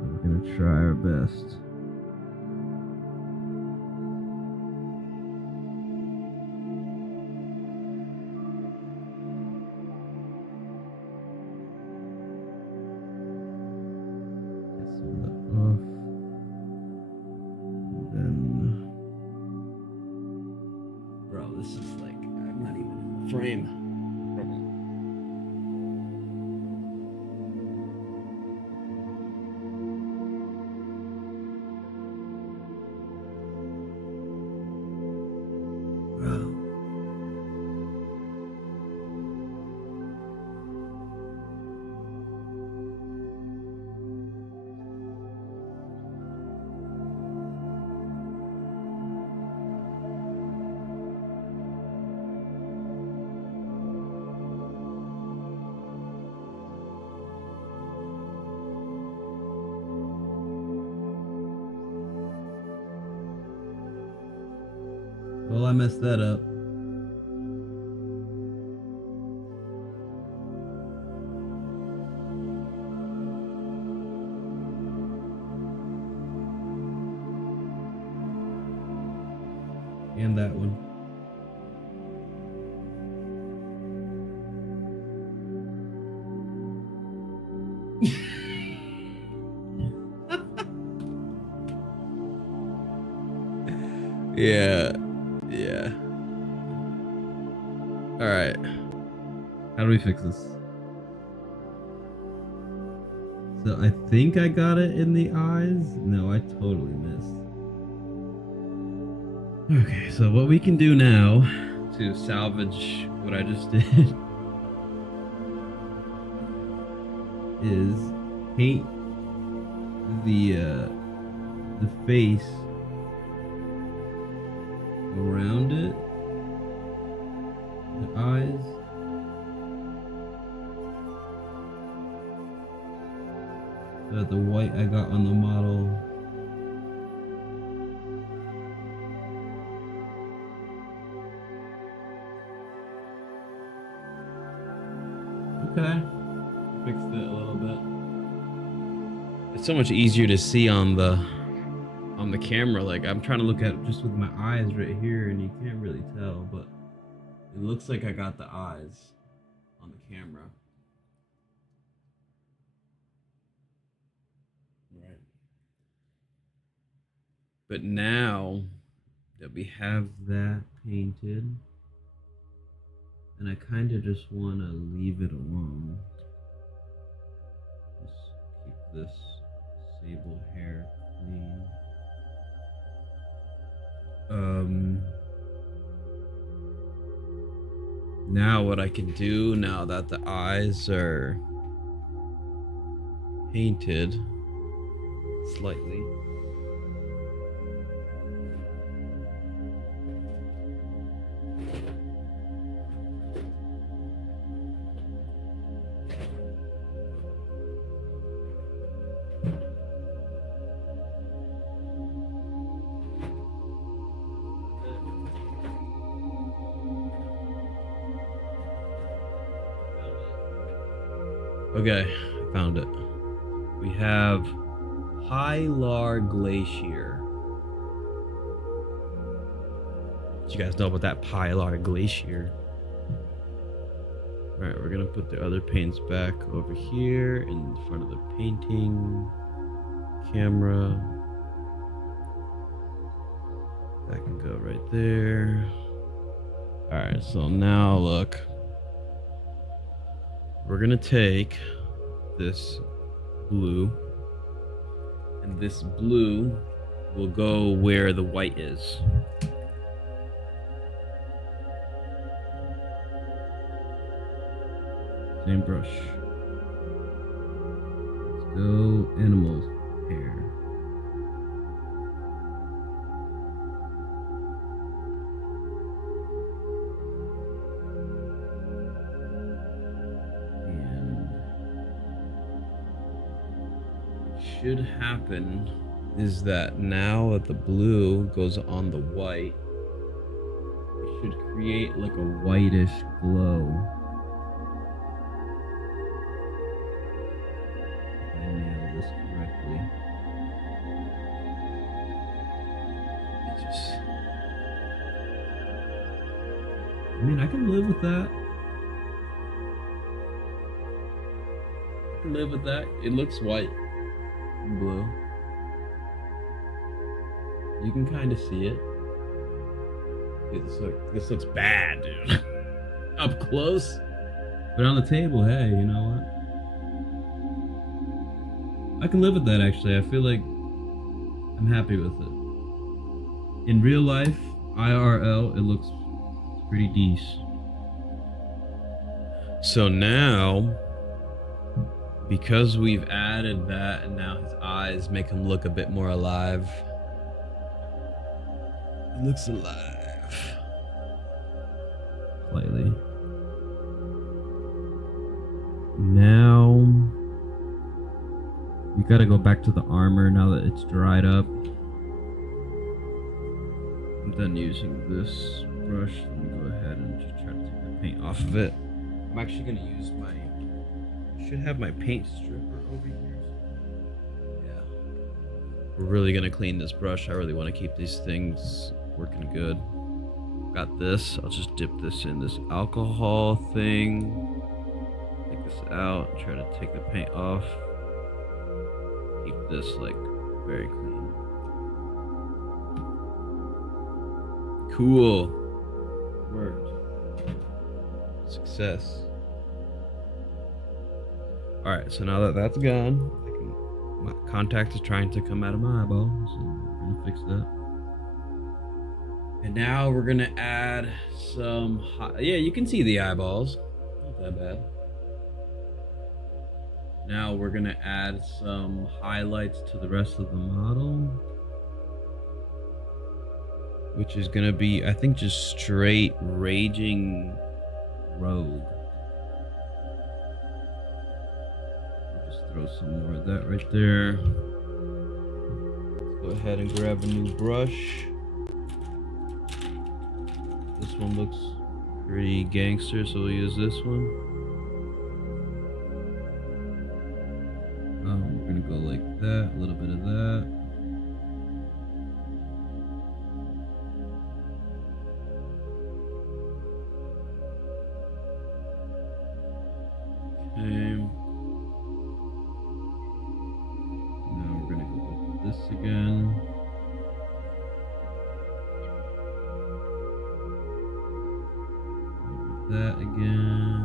But we're gonna try our best. Bro, this is like, I'm not even in the frame. Well, I messed that up. And that one. Yeah. Yeah. All right. How do we fix this? So I think I got it in the eyes. No, I totally missed. Okay, so what we can do now to salvage what I just did is paint the face around it, the eyes. So that the white I got on the model okay. Fixed it a little bit. It's so much easier to see on the camera. Like I'm trying to look at it just with my eyes right here and you can't really tell, but it looks like I got the eyes on the camera. Right. But now that we have that painted, and I kind of just want to leave it alone. Just keep this sable hair clean. Now what I can do, now that the eyes are painted slightly, okay, I found it. We have Pilar Glacier. What you guys know about that Pilar Glacier? Alright, we're gonna put the other paints back over here in front of the painting camera. That can go right there. Alright, so now look. We're gonna take this blue, and this blue will go where the white is. Same brush. Let's go animals hair. Should happen is that now that the blue goes on the white, it should create like a whitish glow. If I nail this correctly. I mean, I can live with that. I can live with that. It looks white. Blue. You can kind of see it. This looks bad, dude. Up close. But on the table, hey, you know what? I can live with that actually. I feel like I'm happy with it. In real life, IRL, it looks pretty decent. So now, because we've added that and now his eyes make him look a bit more alive. He looks alive. Slightly. Now, we gotta go back to the armor now that it's dried up. And done using this brush, let me go ahead and just try to take the paint off of it. I'm actually going to use my, should have my paint stripper over here. Yeah. We're really going to clean this brush. I really want to keep these things working good. Got this. I'll just dip this in this alcohol thing. Take this out. Try to take the paint off. Keep this like very clean. Cool. Worked. Success. Alright, so now that that's gone, my contact is trying to come out of my eyeball, so we're gonna fix that. And now we're gonna add some, yeah, you can see the eyeballs. Not that bad. Now we're gonna add some highlights to the rest of the model, which is gonna be, I think, just straight raging rogue. I'll just throw some more of that right there. Let's go ahead and grab a new brush. This one looks pretty gangster, so we'll use this one. We're gonna go like that, a little bit of that. Okay. Now we're gonna go over this again. Over that again.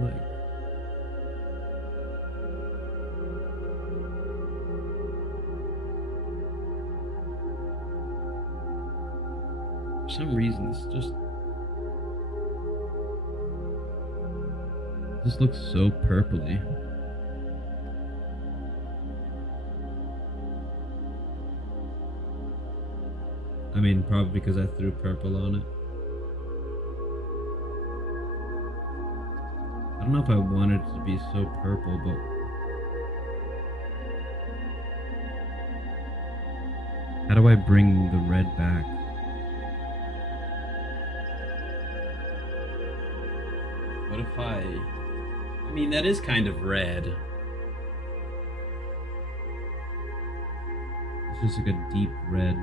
Like, for some reason this looks so purpley. I mean, probably because I threw purple on it. I don't know if I want it to be so purple, but how do I bring the red back? What if I mean, that is kind of red. It's just like a deep red.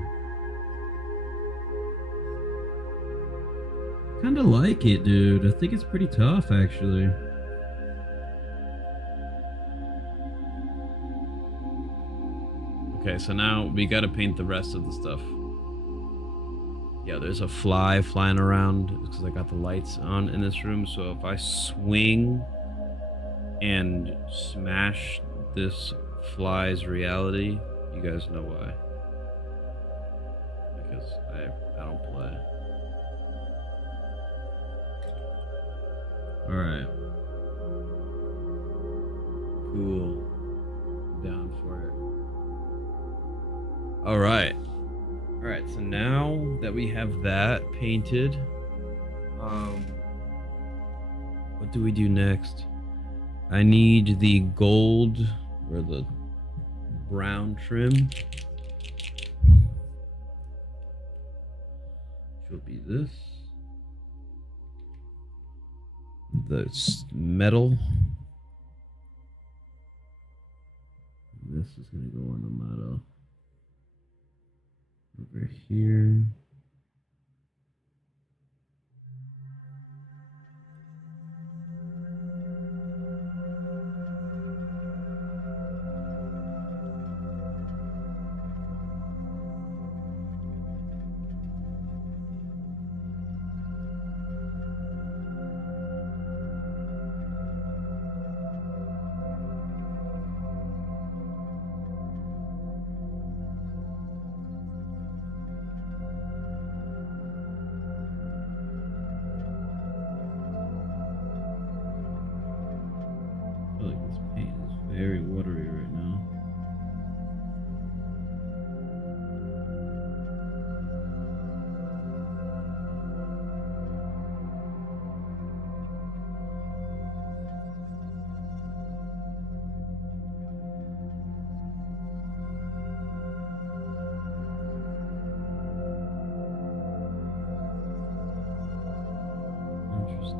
Kind of like it, dude. I think it's pretty tough, actually. Okay, so now we gotta paint the rest of the stuff. Yeah, there's a fly flying around because I got the lights on in this room. So if I swing and smash this fly's reality, you guys know why. Because I don't play. Alright. Cool. Down for it. Alright. Alright, so now that we have that painted, what do we do next? I need the gold or the brown trim. Should be this. The metal. This is gonna go on the metal. Over here.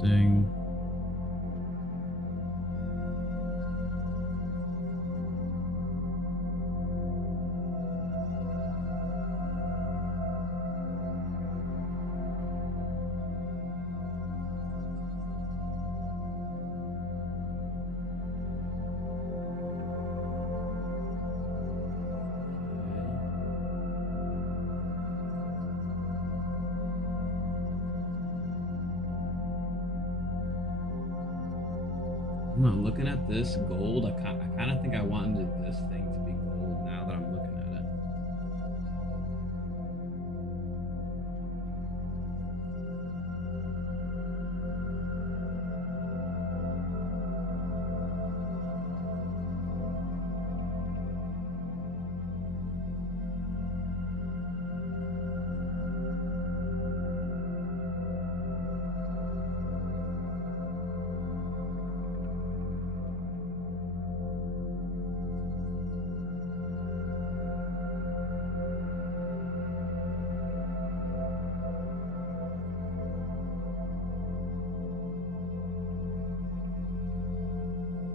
interesting. I'm not looking at this gold. I kind of think I wanted this thing to be gold now that I'm looking at it.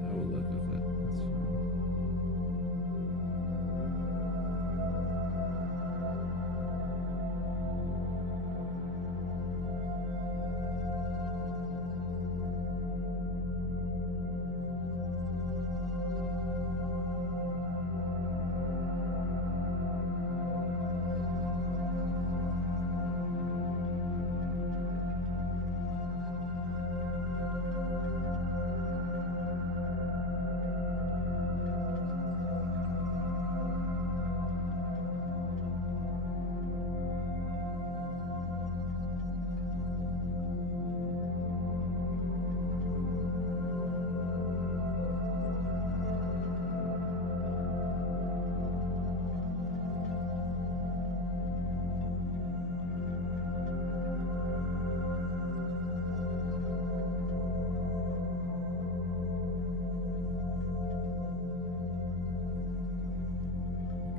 I will live with it. That's fine.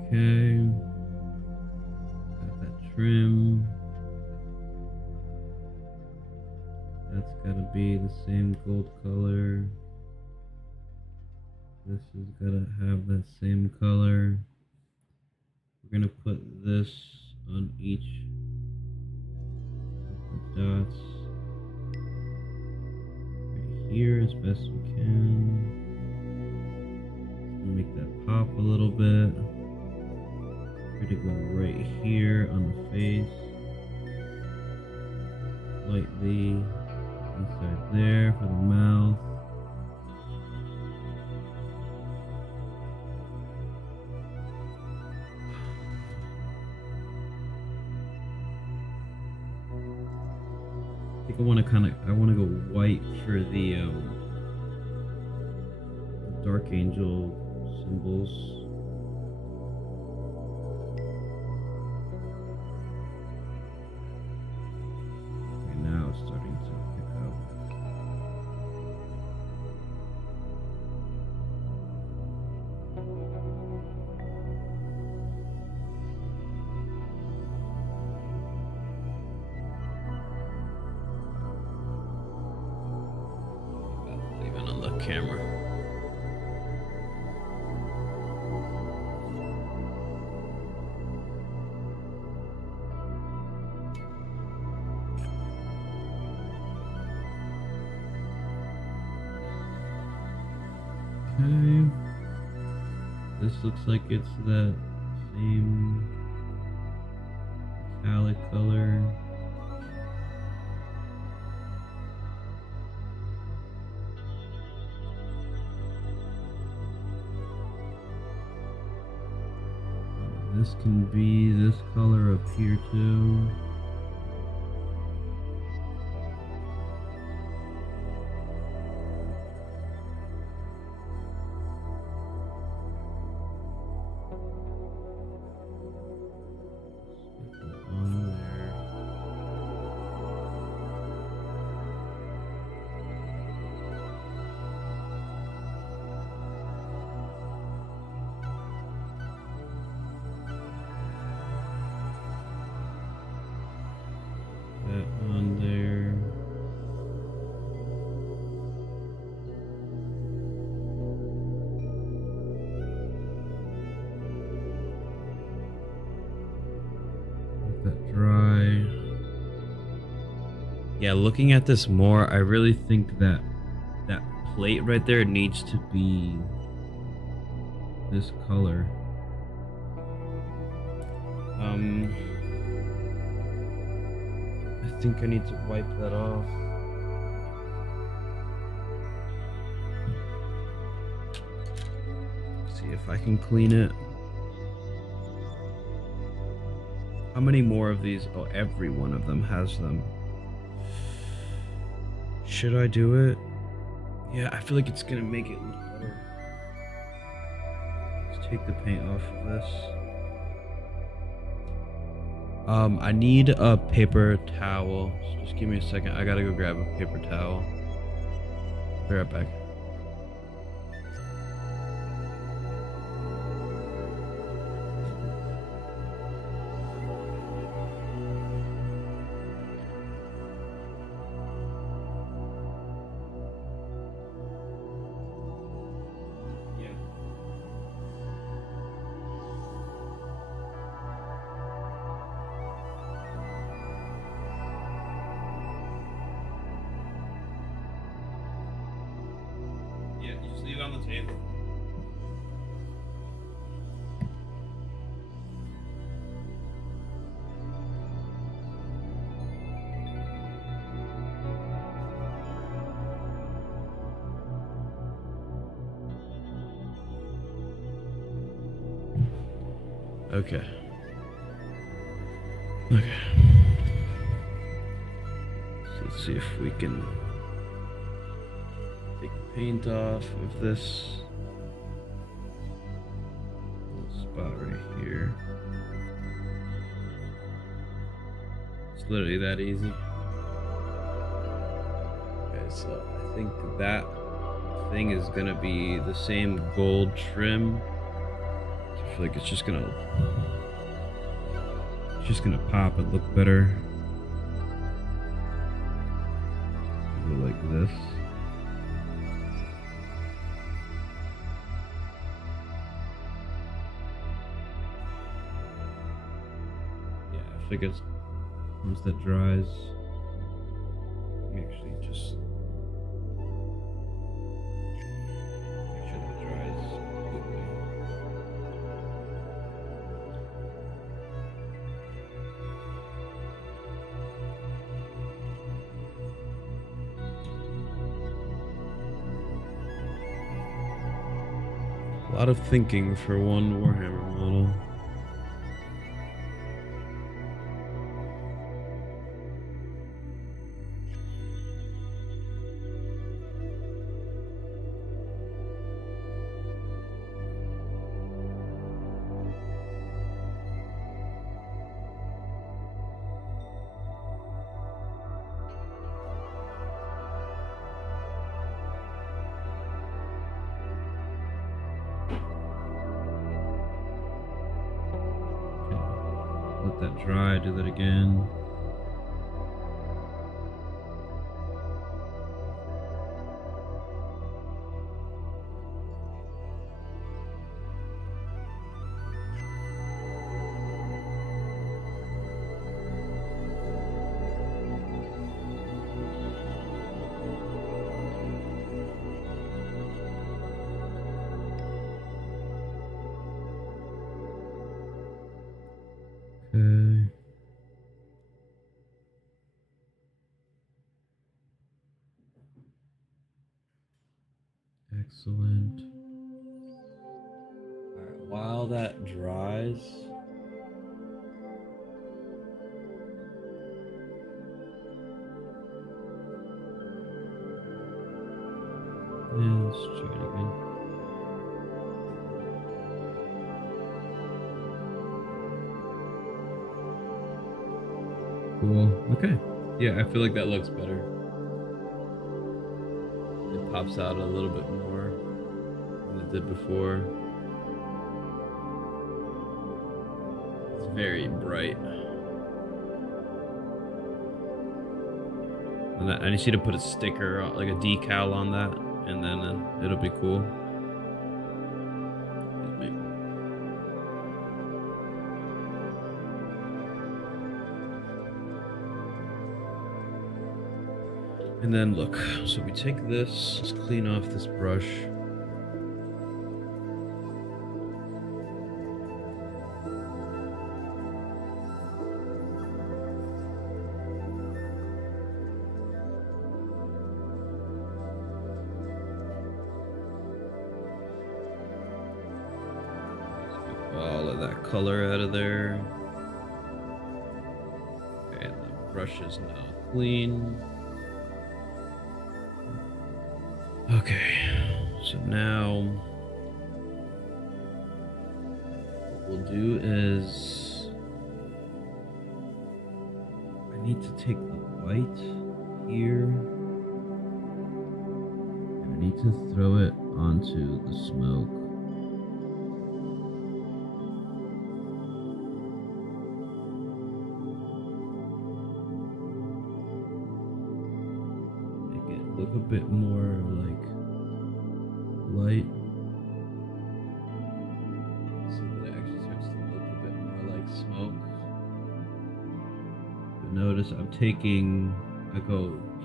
Okay. Got that trim. That's gotta be the same gold color. This has gotta have that same color. We're gonna put this on each of the dots right here as best we can. Just to make that pop a little bit. We're gonna go right here on the face. Lightly inside there for the mouth. I think I want to go white for the Dark Angel symbols. Okay, now it's starting to pick up. Even on the camera. Okay. This looks like it's that same metallic color. This can be this color up here too. On there. that dry. Yeah, looking at this more, I really think that that plate right there needs to be this color. I think I need to wipe that off. See if I can clean it. How many more of these? Oh, every one of them has them. Should I do it? Yeah, I feel like it's gonna make it look better. Let's take the paint off of this. I need a paper towel. So just give me a second. I gotta go grab a paper towel. Be right back. Yeah, you just leave it on the table. Okay. Okay. So let's see if we can take the paint off of this little spot right here. It's literally that easy. Okay, so I think that thing is gonna be the same gold trim. I feel like it's just gonna pop and look better. Go like this. Yeah, I think it's once that dries. Let me actually just make sure that dries completely. A lot of thinking for one Warhammer model. Let that dry, do that again. Okay. Excellent. Alright, while that dries, yeah, let's try it again. Cool. Okay. Yeah, I feel like that looks better. It pops out a little bit more than it did before. It's very bright. And I just need to put a sticker, like a decal on that, and then it'll be cool. And then look, so we take this, let's clean off this brush. All of that color out of there. Okay, the brush is now clean. Okay, so now what we'll do is I need to take the white here and I need to throw it onto the smoke. Look a bit more like light, so that it actually starts to look a bit more like smoke. But notice I go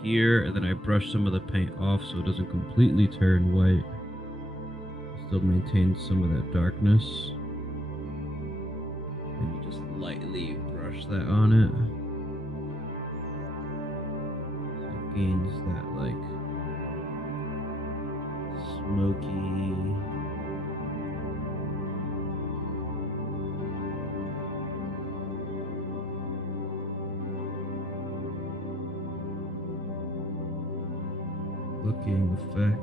here and then I brush some of the paint off so it doesn't completely turn white. Still maintain some of that darkness. And you just lightly brush that on it. Gains that like smoky looking effect.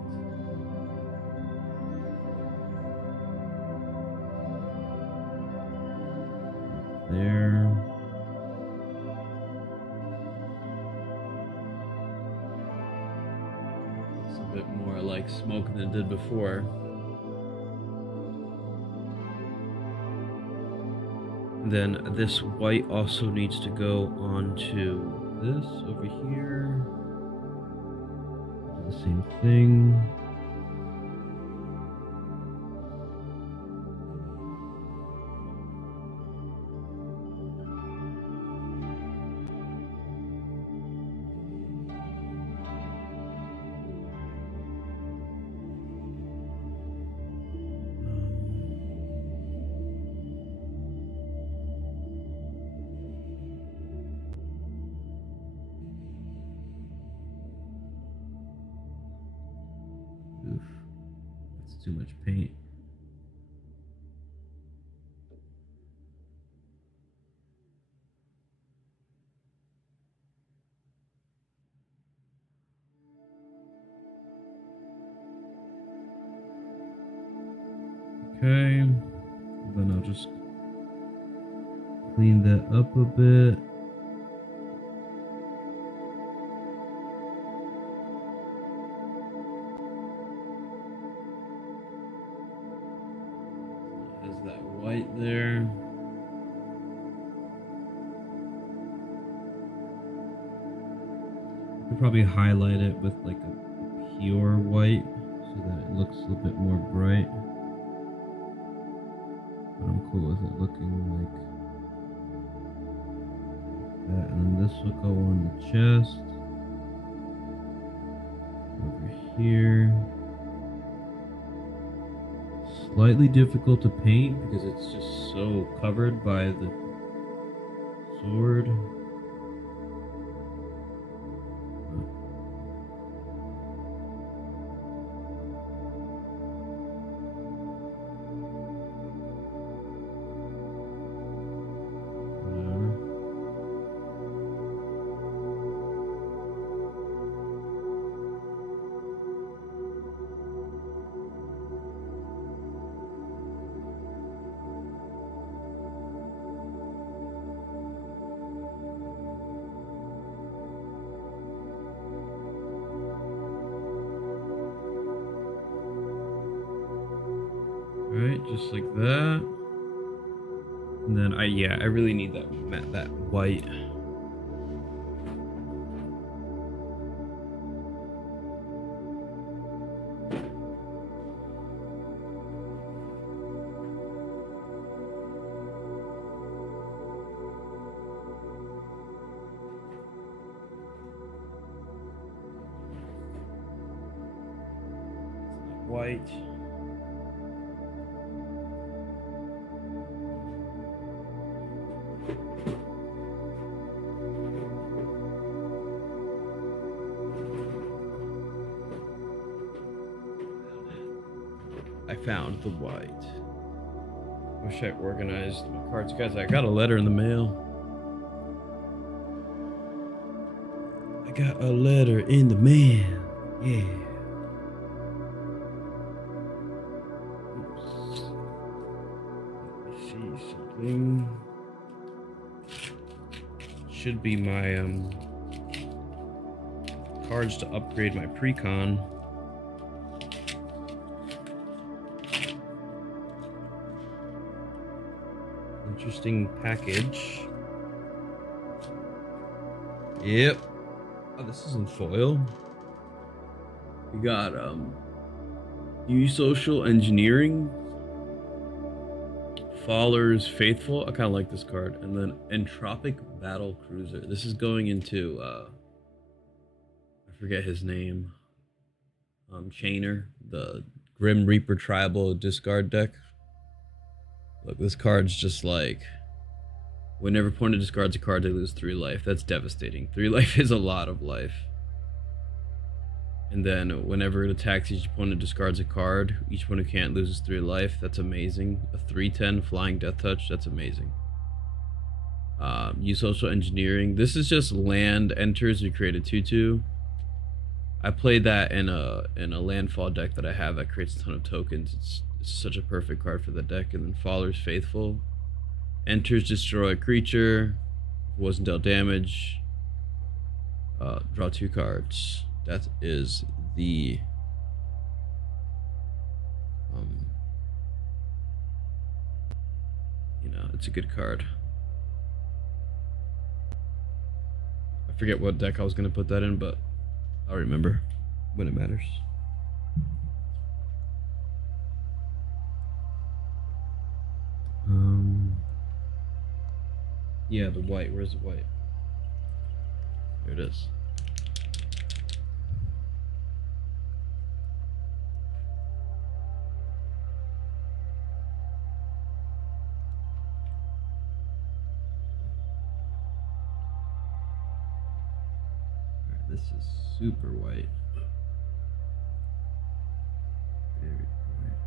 There. Bit more like smoke than it did before. Then this white also needs to go onto this over here. Do the same thing. Oof, that's too much paint. Okay, then I'll just clean that up a bit. Has that white there. I could probably highlight it with like a pure white so that it looks a little bit more bright. But I'm cool with it looking like that. And then this will go on the chest. Over here. Slightly difficult to paint because it's just so covered by the sword. Right, just like that. And then I really need that white. white. I found the white. Wish I organized my cards. Guys, I got a letter in the mail. I got a letter in the mail. Yeah. Oops. Let me see something. Should be my cards to upgrade my pre-con. Interesting package. Yep. Oh, this is in foil. We got Social Engineering, Faller's Faithful. I kind of like this card. And then Entropic Battle Cruiser. This is going into I forget his name. Chainer, the Grim Reaper Tribal discard deck. Look, this card's just like, whenever opponent discards a card, they lose 3 life. That's devastating. 3 life is a lot of life. And then whenever it attacks, each opponent discards a card. Each opponent can't loses 3 life. That's amazing. A 3/10 flying death touch. That's amazing. Use Social Engineering. This is just land enters. We create a 2/2. I played that in a landfall deck that I have that creates a ton of tokens. It's such a perfect card for the deck. And then Faller's Faithful. Enters, destroy a creature. If it wasn't dealt damage. Draw 2 cards. That is the it's a good card. I forget what deck I was gonna put that in, but I'll remember when it matters. Yeah, the white. Where's the white? There it is. Alright, this is super white. Very bright.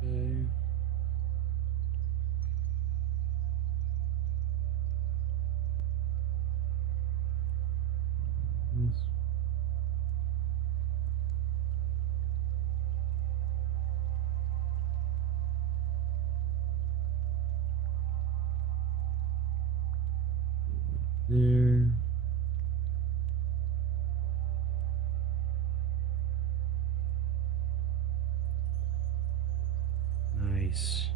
Okay. This. There. Nice.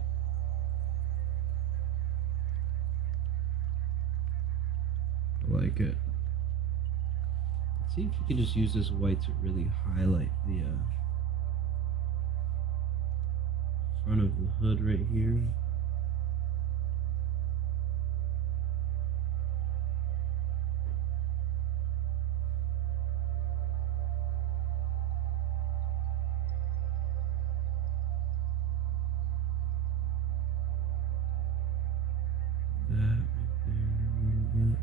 I like it. Let's see if you can just use this white to really highlight the front of the hood right here. That right there a little bit.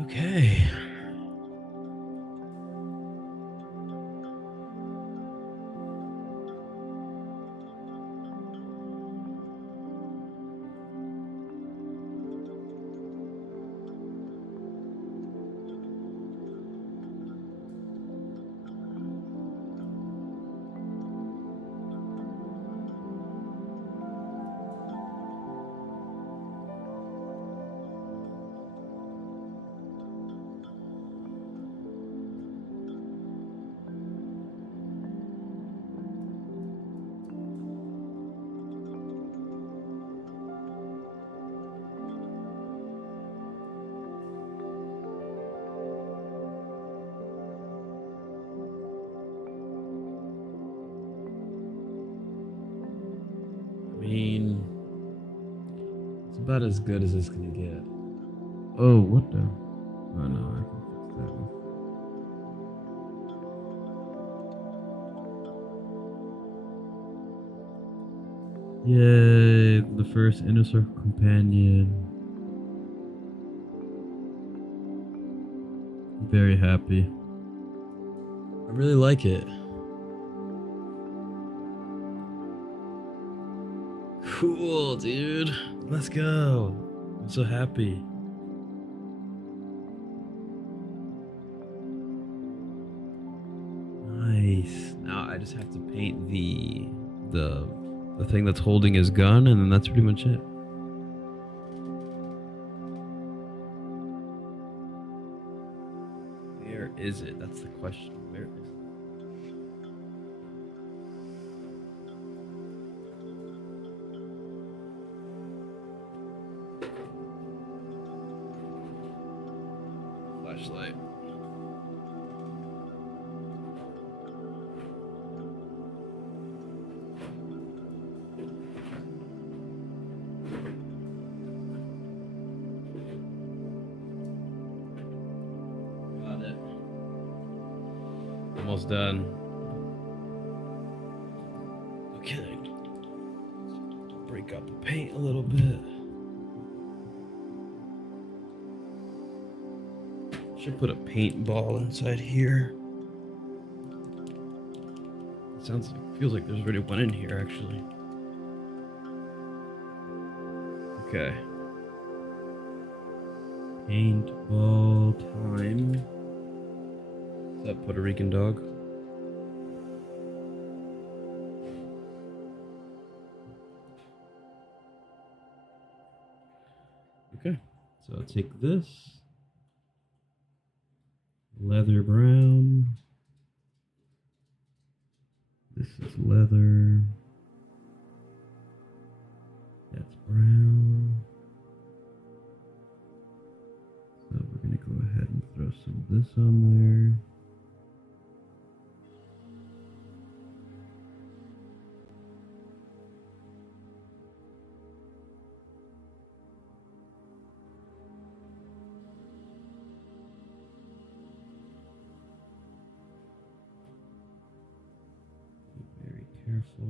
Okay. I mean, it's about as good as it's gonna get. Oh, what the? Oh no, I can fix that one. Yay, the first inner circle companion. Very happy. I really like it. Cool, dude. Let's go. I'm so happy. Nice. Now I just have to paint the thing that's holding his gun, and then that's pretty much it. Where is it? That's the question. Where is it? Flashlight. Got it. Almost done. Okay. Break up the paint a little bit. Should put a paintball inside here. Feels like there's already one in here actually. Okay. Paintball time. Is that Puerto Rican dog? Okay. So I'll take this. Leather brown. This is leather. That's brown. So we're going to go ahead and throw some of this on there. Be very careful.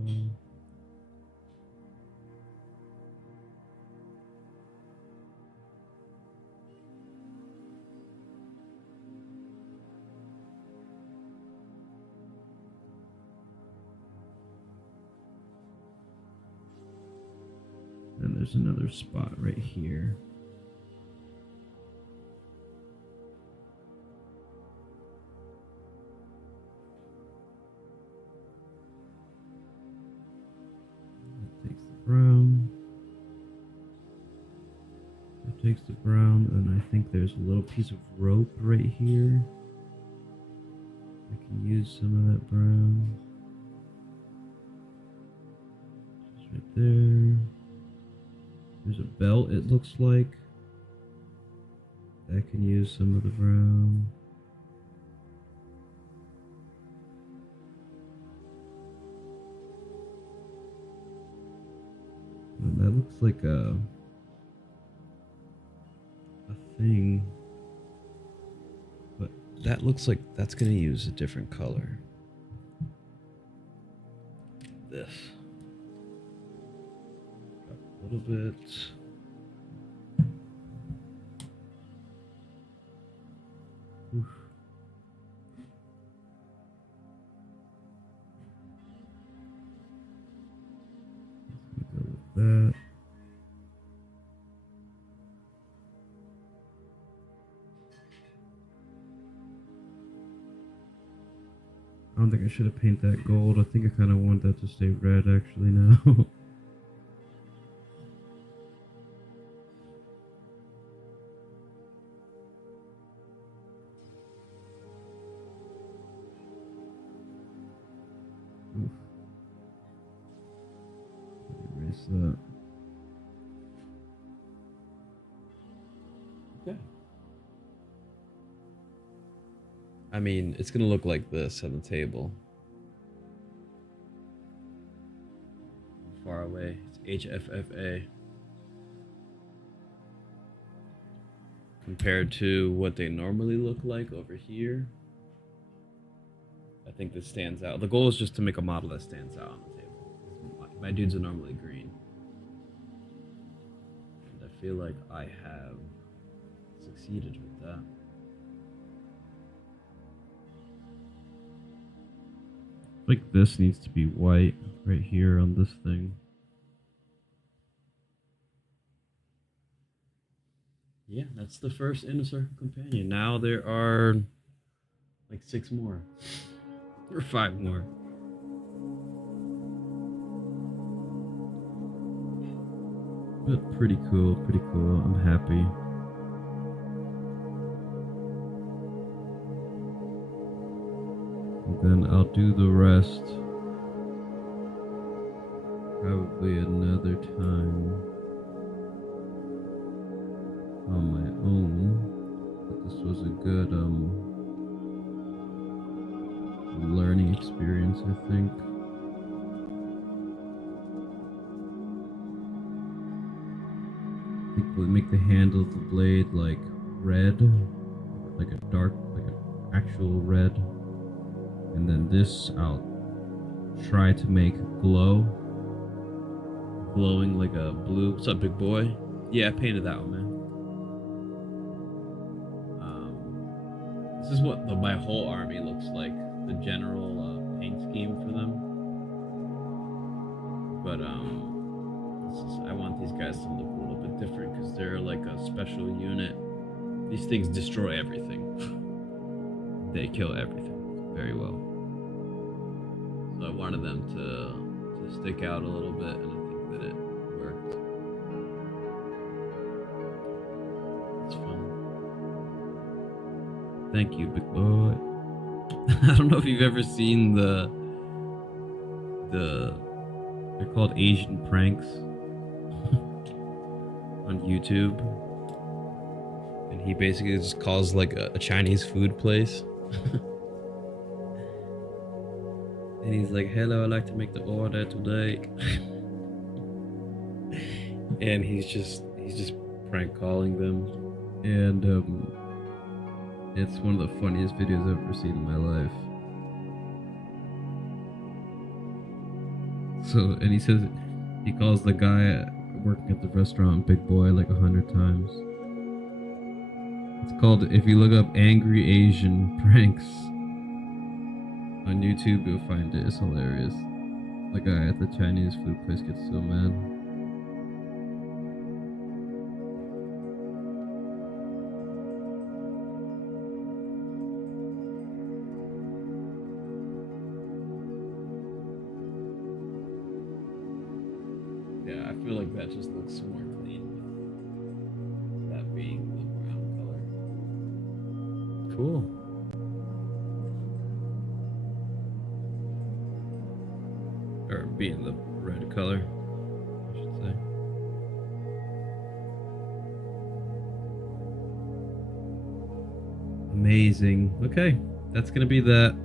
And there's another spot right here. That takes the brown. That takes the brown, and I think there's a little piece of rope right here. I can use some of that brown. Just right there. There's a belt, it looks like. I can use some of the brown. And that looks like a thing. But that looks like that's going to use a different color. This. A little bit. Oof. Go with that. I don't think I should have painted that gold. I think I kind of want that to stay red actually now. Erase that. Okay. I mean, it's gonna look like this on the table. Far away. It's HFFA. Compared to what they normally look like over here. I think this stands out. The goal is just to make a model that stands out on the table. My dudes are normally green. And I feel like I have succeeded with that. Like this needs to be white right here on this thing. Yeah, that's the first inner circle companion. Now there are like 6 more or 5 more. But pretty cool, pretty cool. I'm happy. And then I'll do the rest probably another time on my own. But this was a good learning experience, I think. I think we'll make the handle of the blade like red, like a dark, like an actual red. And then this I'll try to make glowing like a blue. What's up, big boy? Yeah, I painted that one, man. This is what my whole army looks like, the general paint scheme for them. But I want these guys to look a little bit different because they're like a special unit. These things destroy everything. They kill everything very well. So I wanted them to stick out a little bit, and I think that it worked. It's fun. Thank you, big boy. I don't know if you've ever seen they're called Asian pranks on YouTube, and he basically just calls like a Chinese food place. And he's like, hello, I'd like to make the order today. And he's just prank calling them. And it's one of the funniest videos I've ever seen in my life. So, and he says, he calls the guy working at the restaurant big boy like 100 times. It's called, if you look up angry Asian pranks on YouTube, you'll find it. It's hilarious. The guy at the Chinese food place gets so mad. Yeah, I feel like that just looks more clean. That being the brown color. Cool. Or being the red color, I should say. Amazing. Okay, that's gonna be that.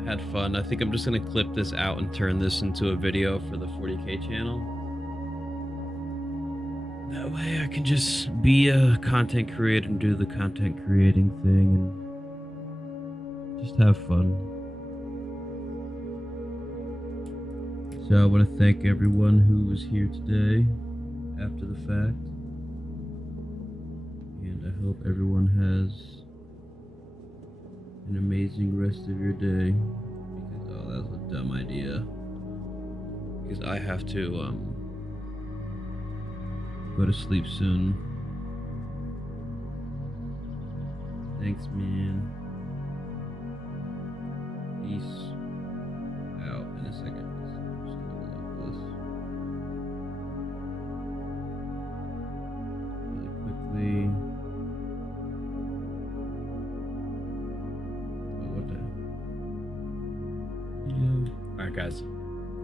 I had fun. I think I'm just gonna clip this out and turn this into a video for the 40K channel. That way I can just be a content creator and do the content creating thing and just have fun. So I want to thank everyone who was here today after the fact. And I hope everyone has an amazing rest of your day. Because oh, that was a dumb idea. Because I have to go to sleep soon. Thanks, man. Peace out in a second. I'm just gonna delete this really quickly. Oh, what the? Yeah. Alright, guys.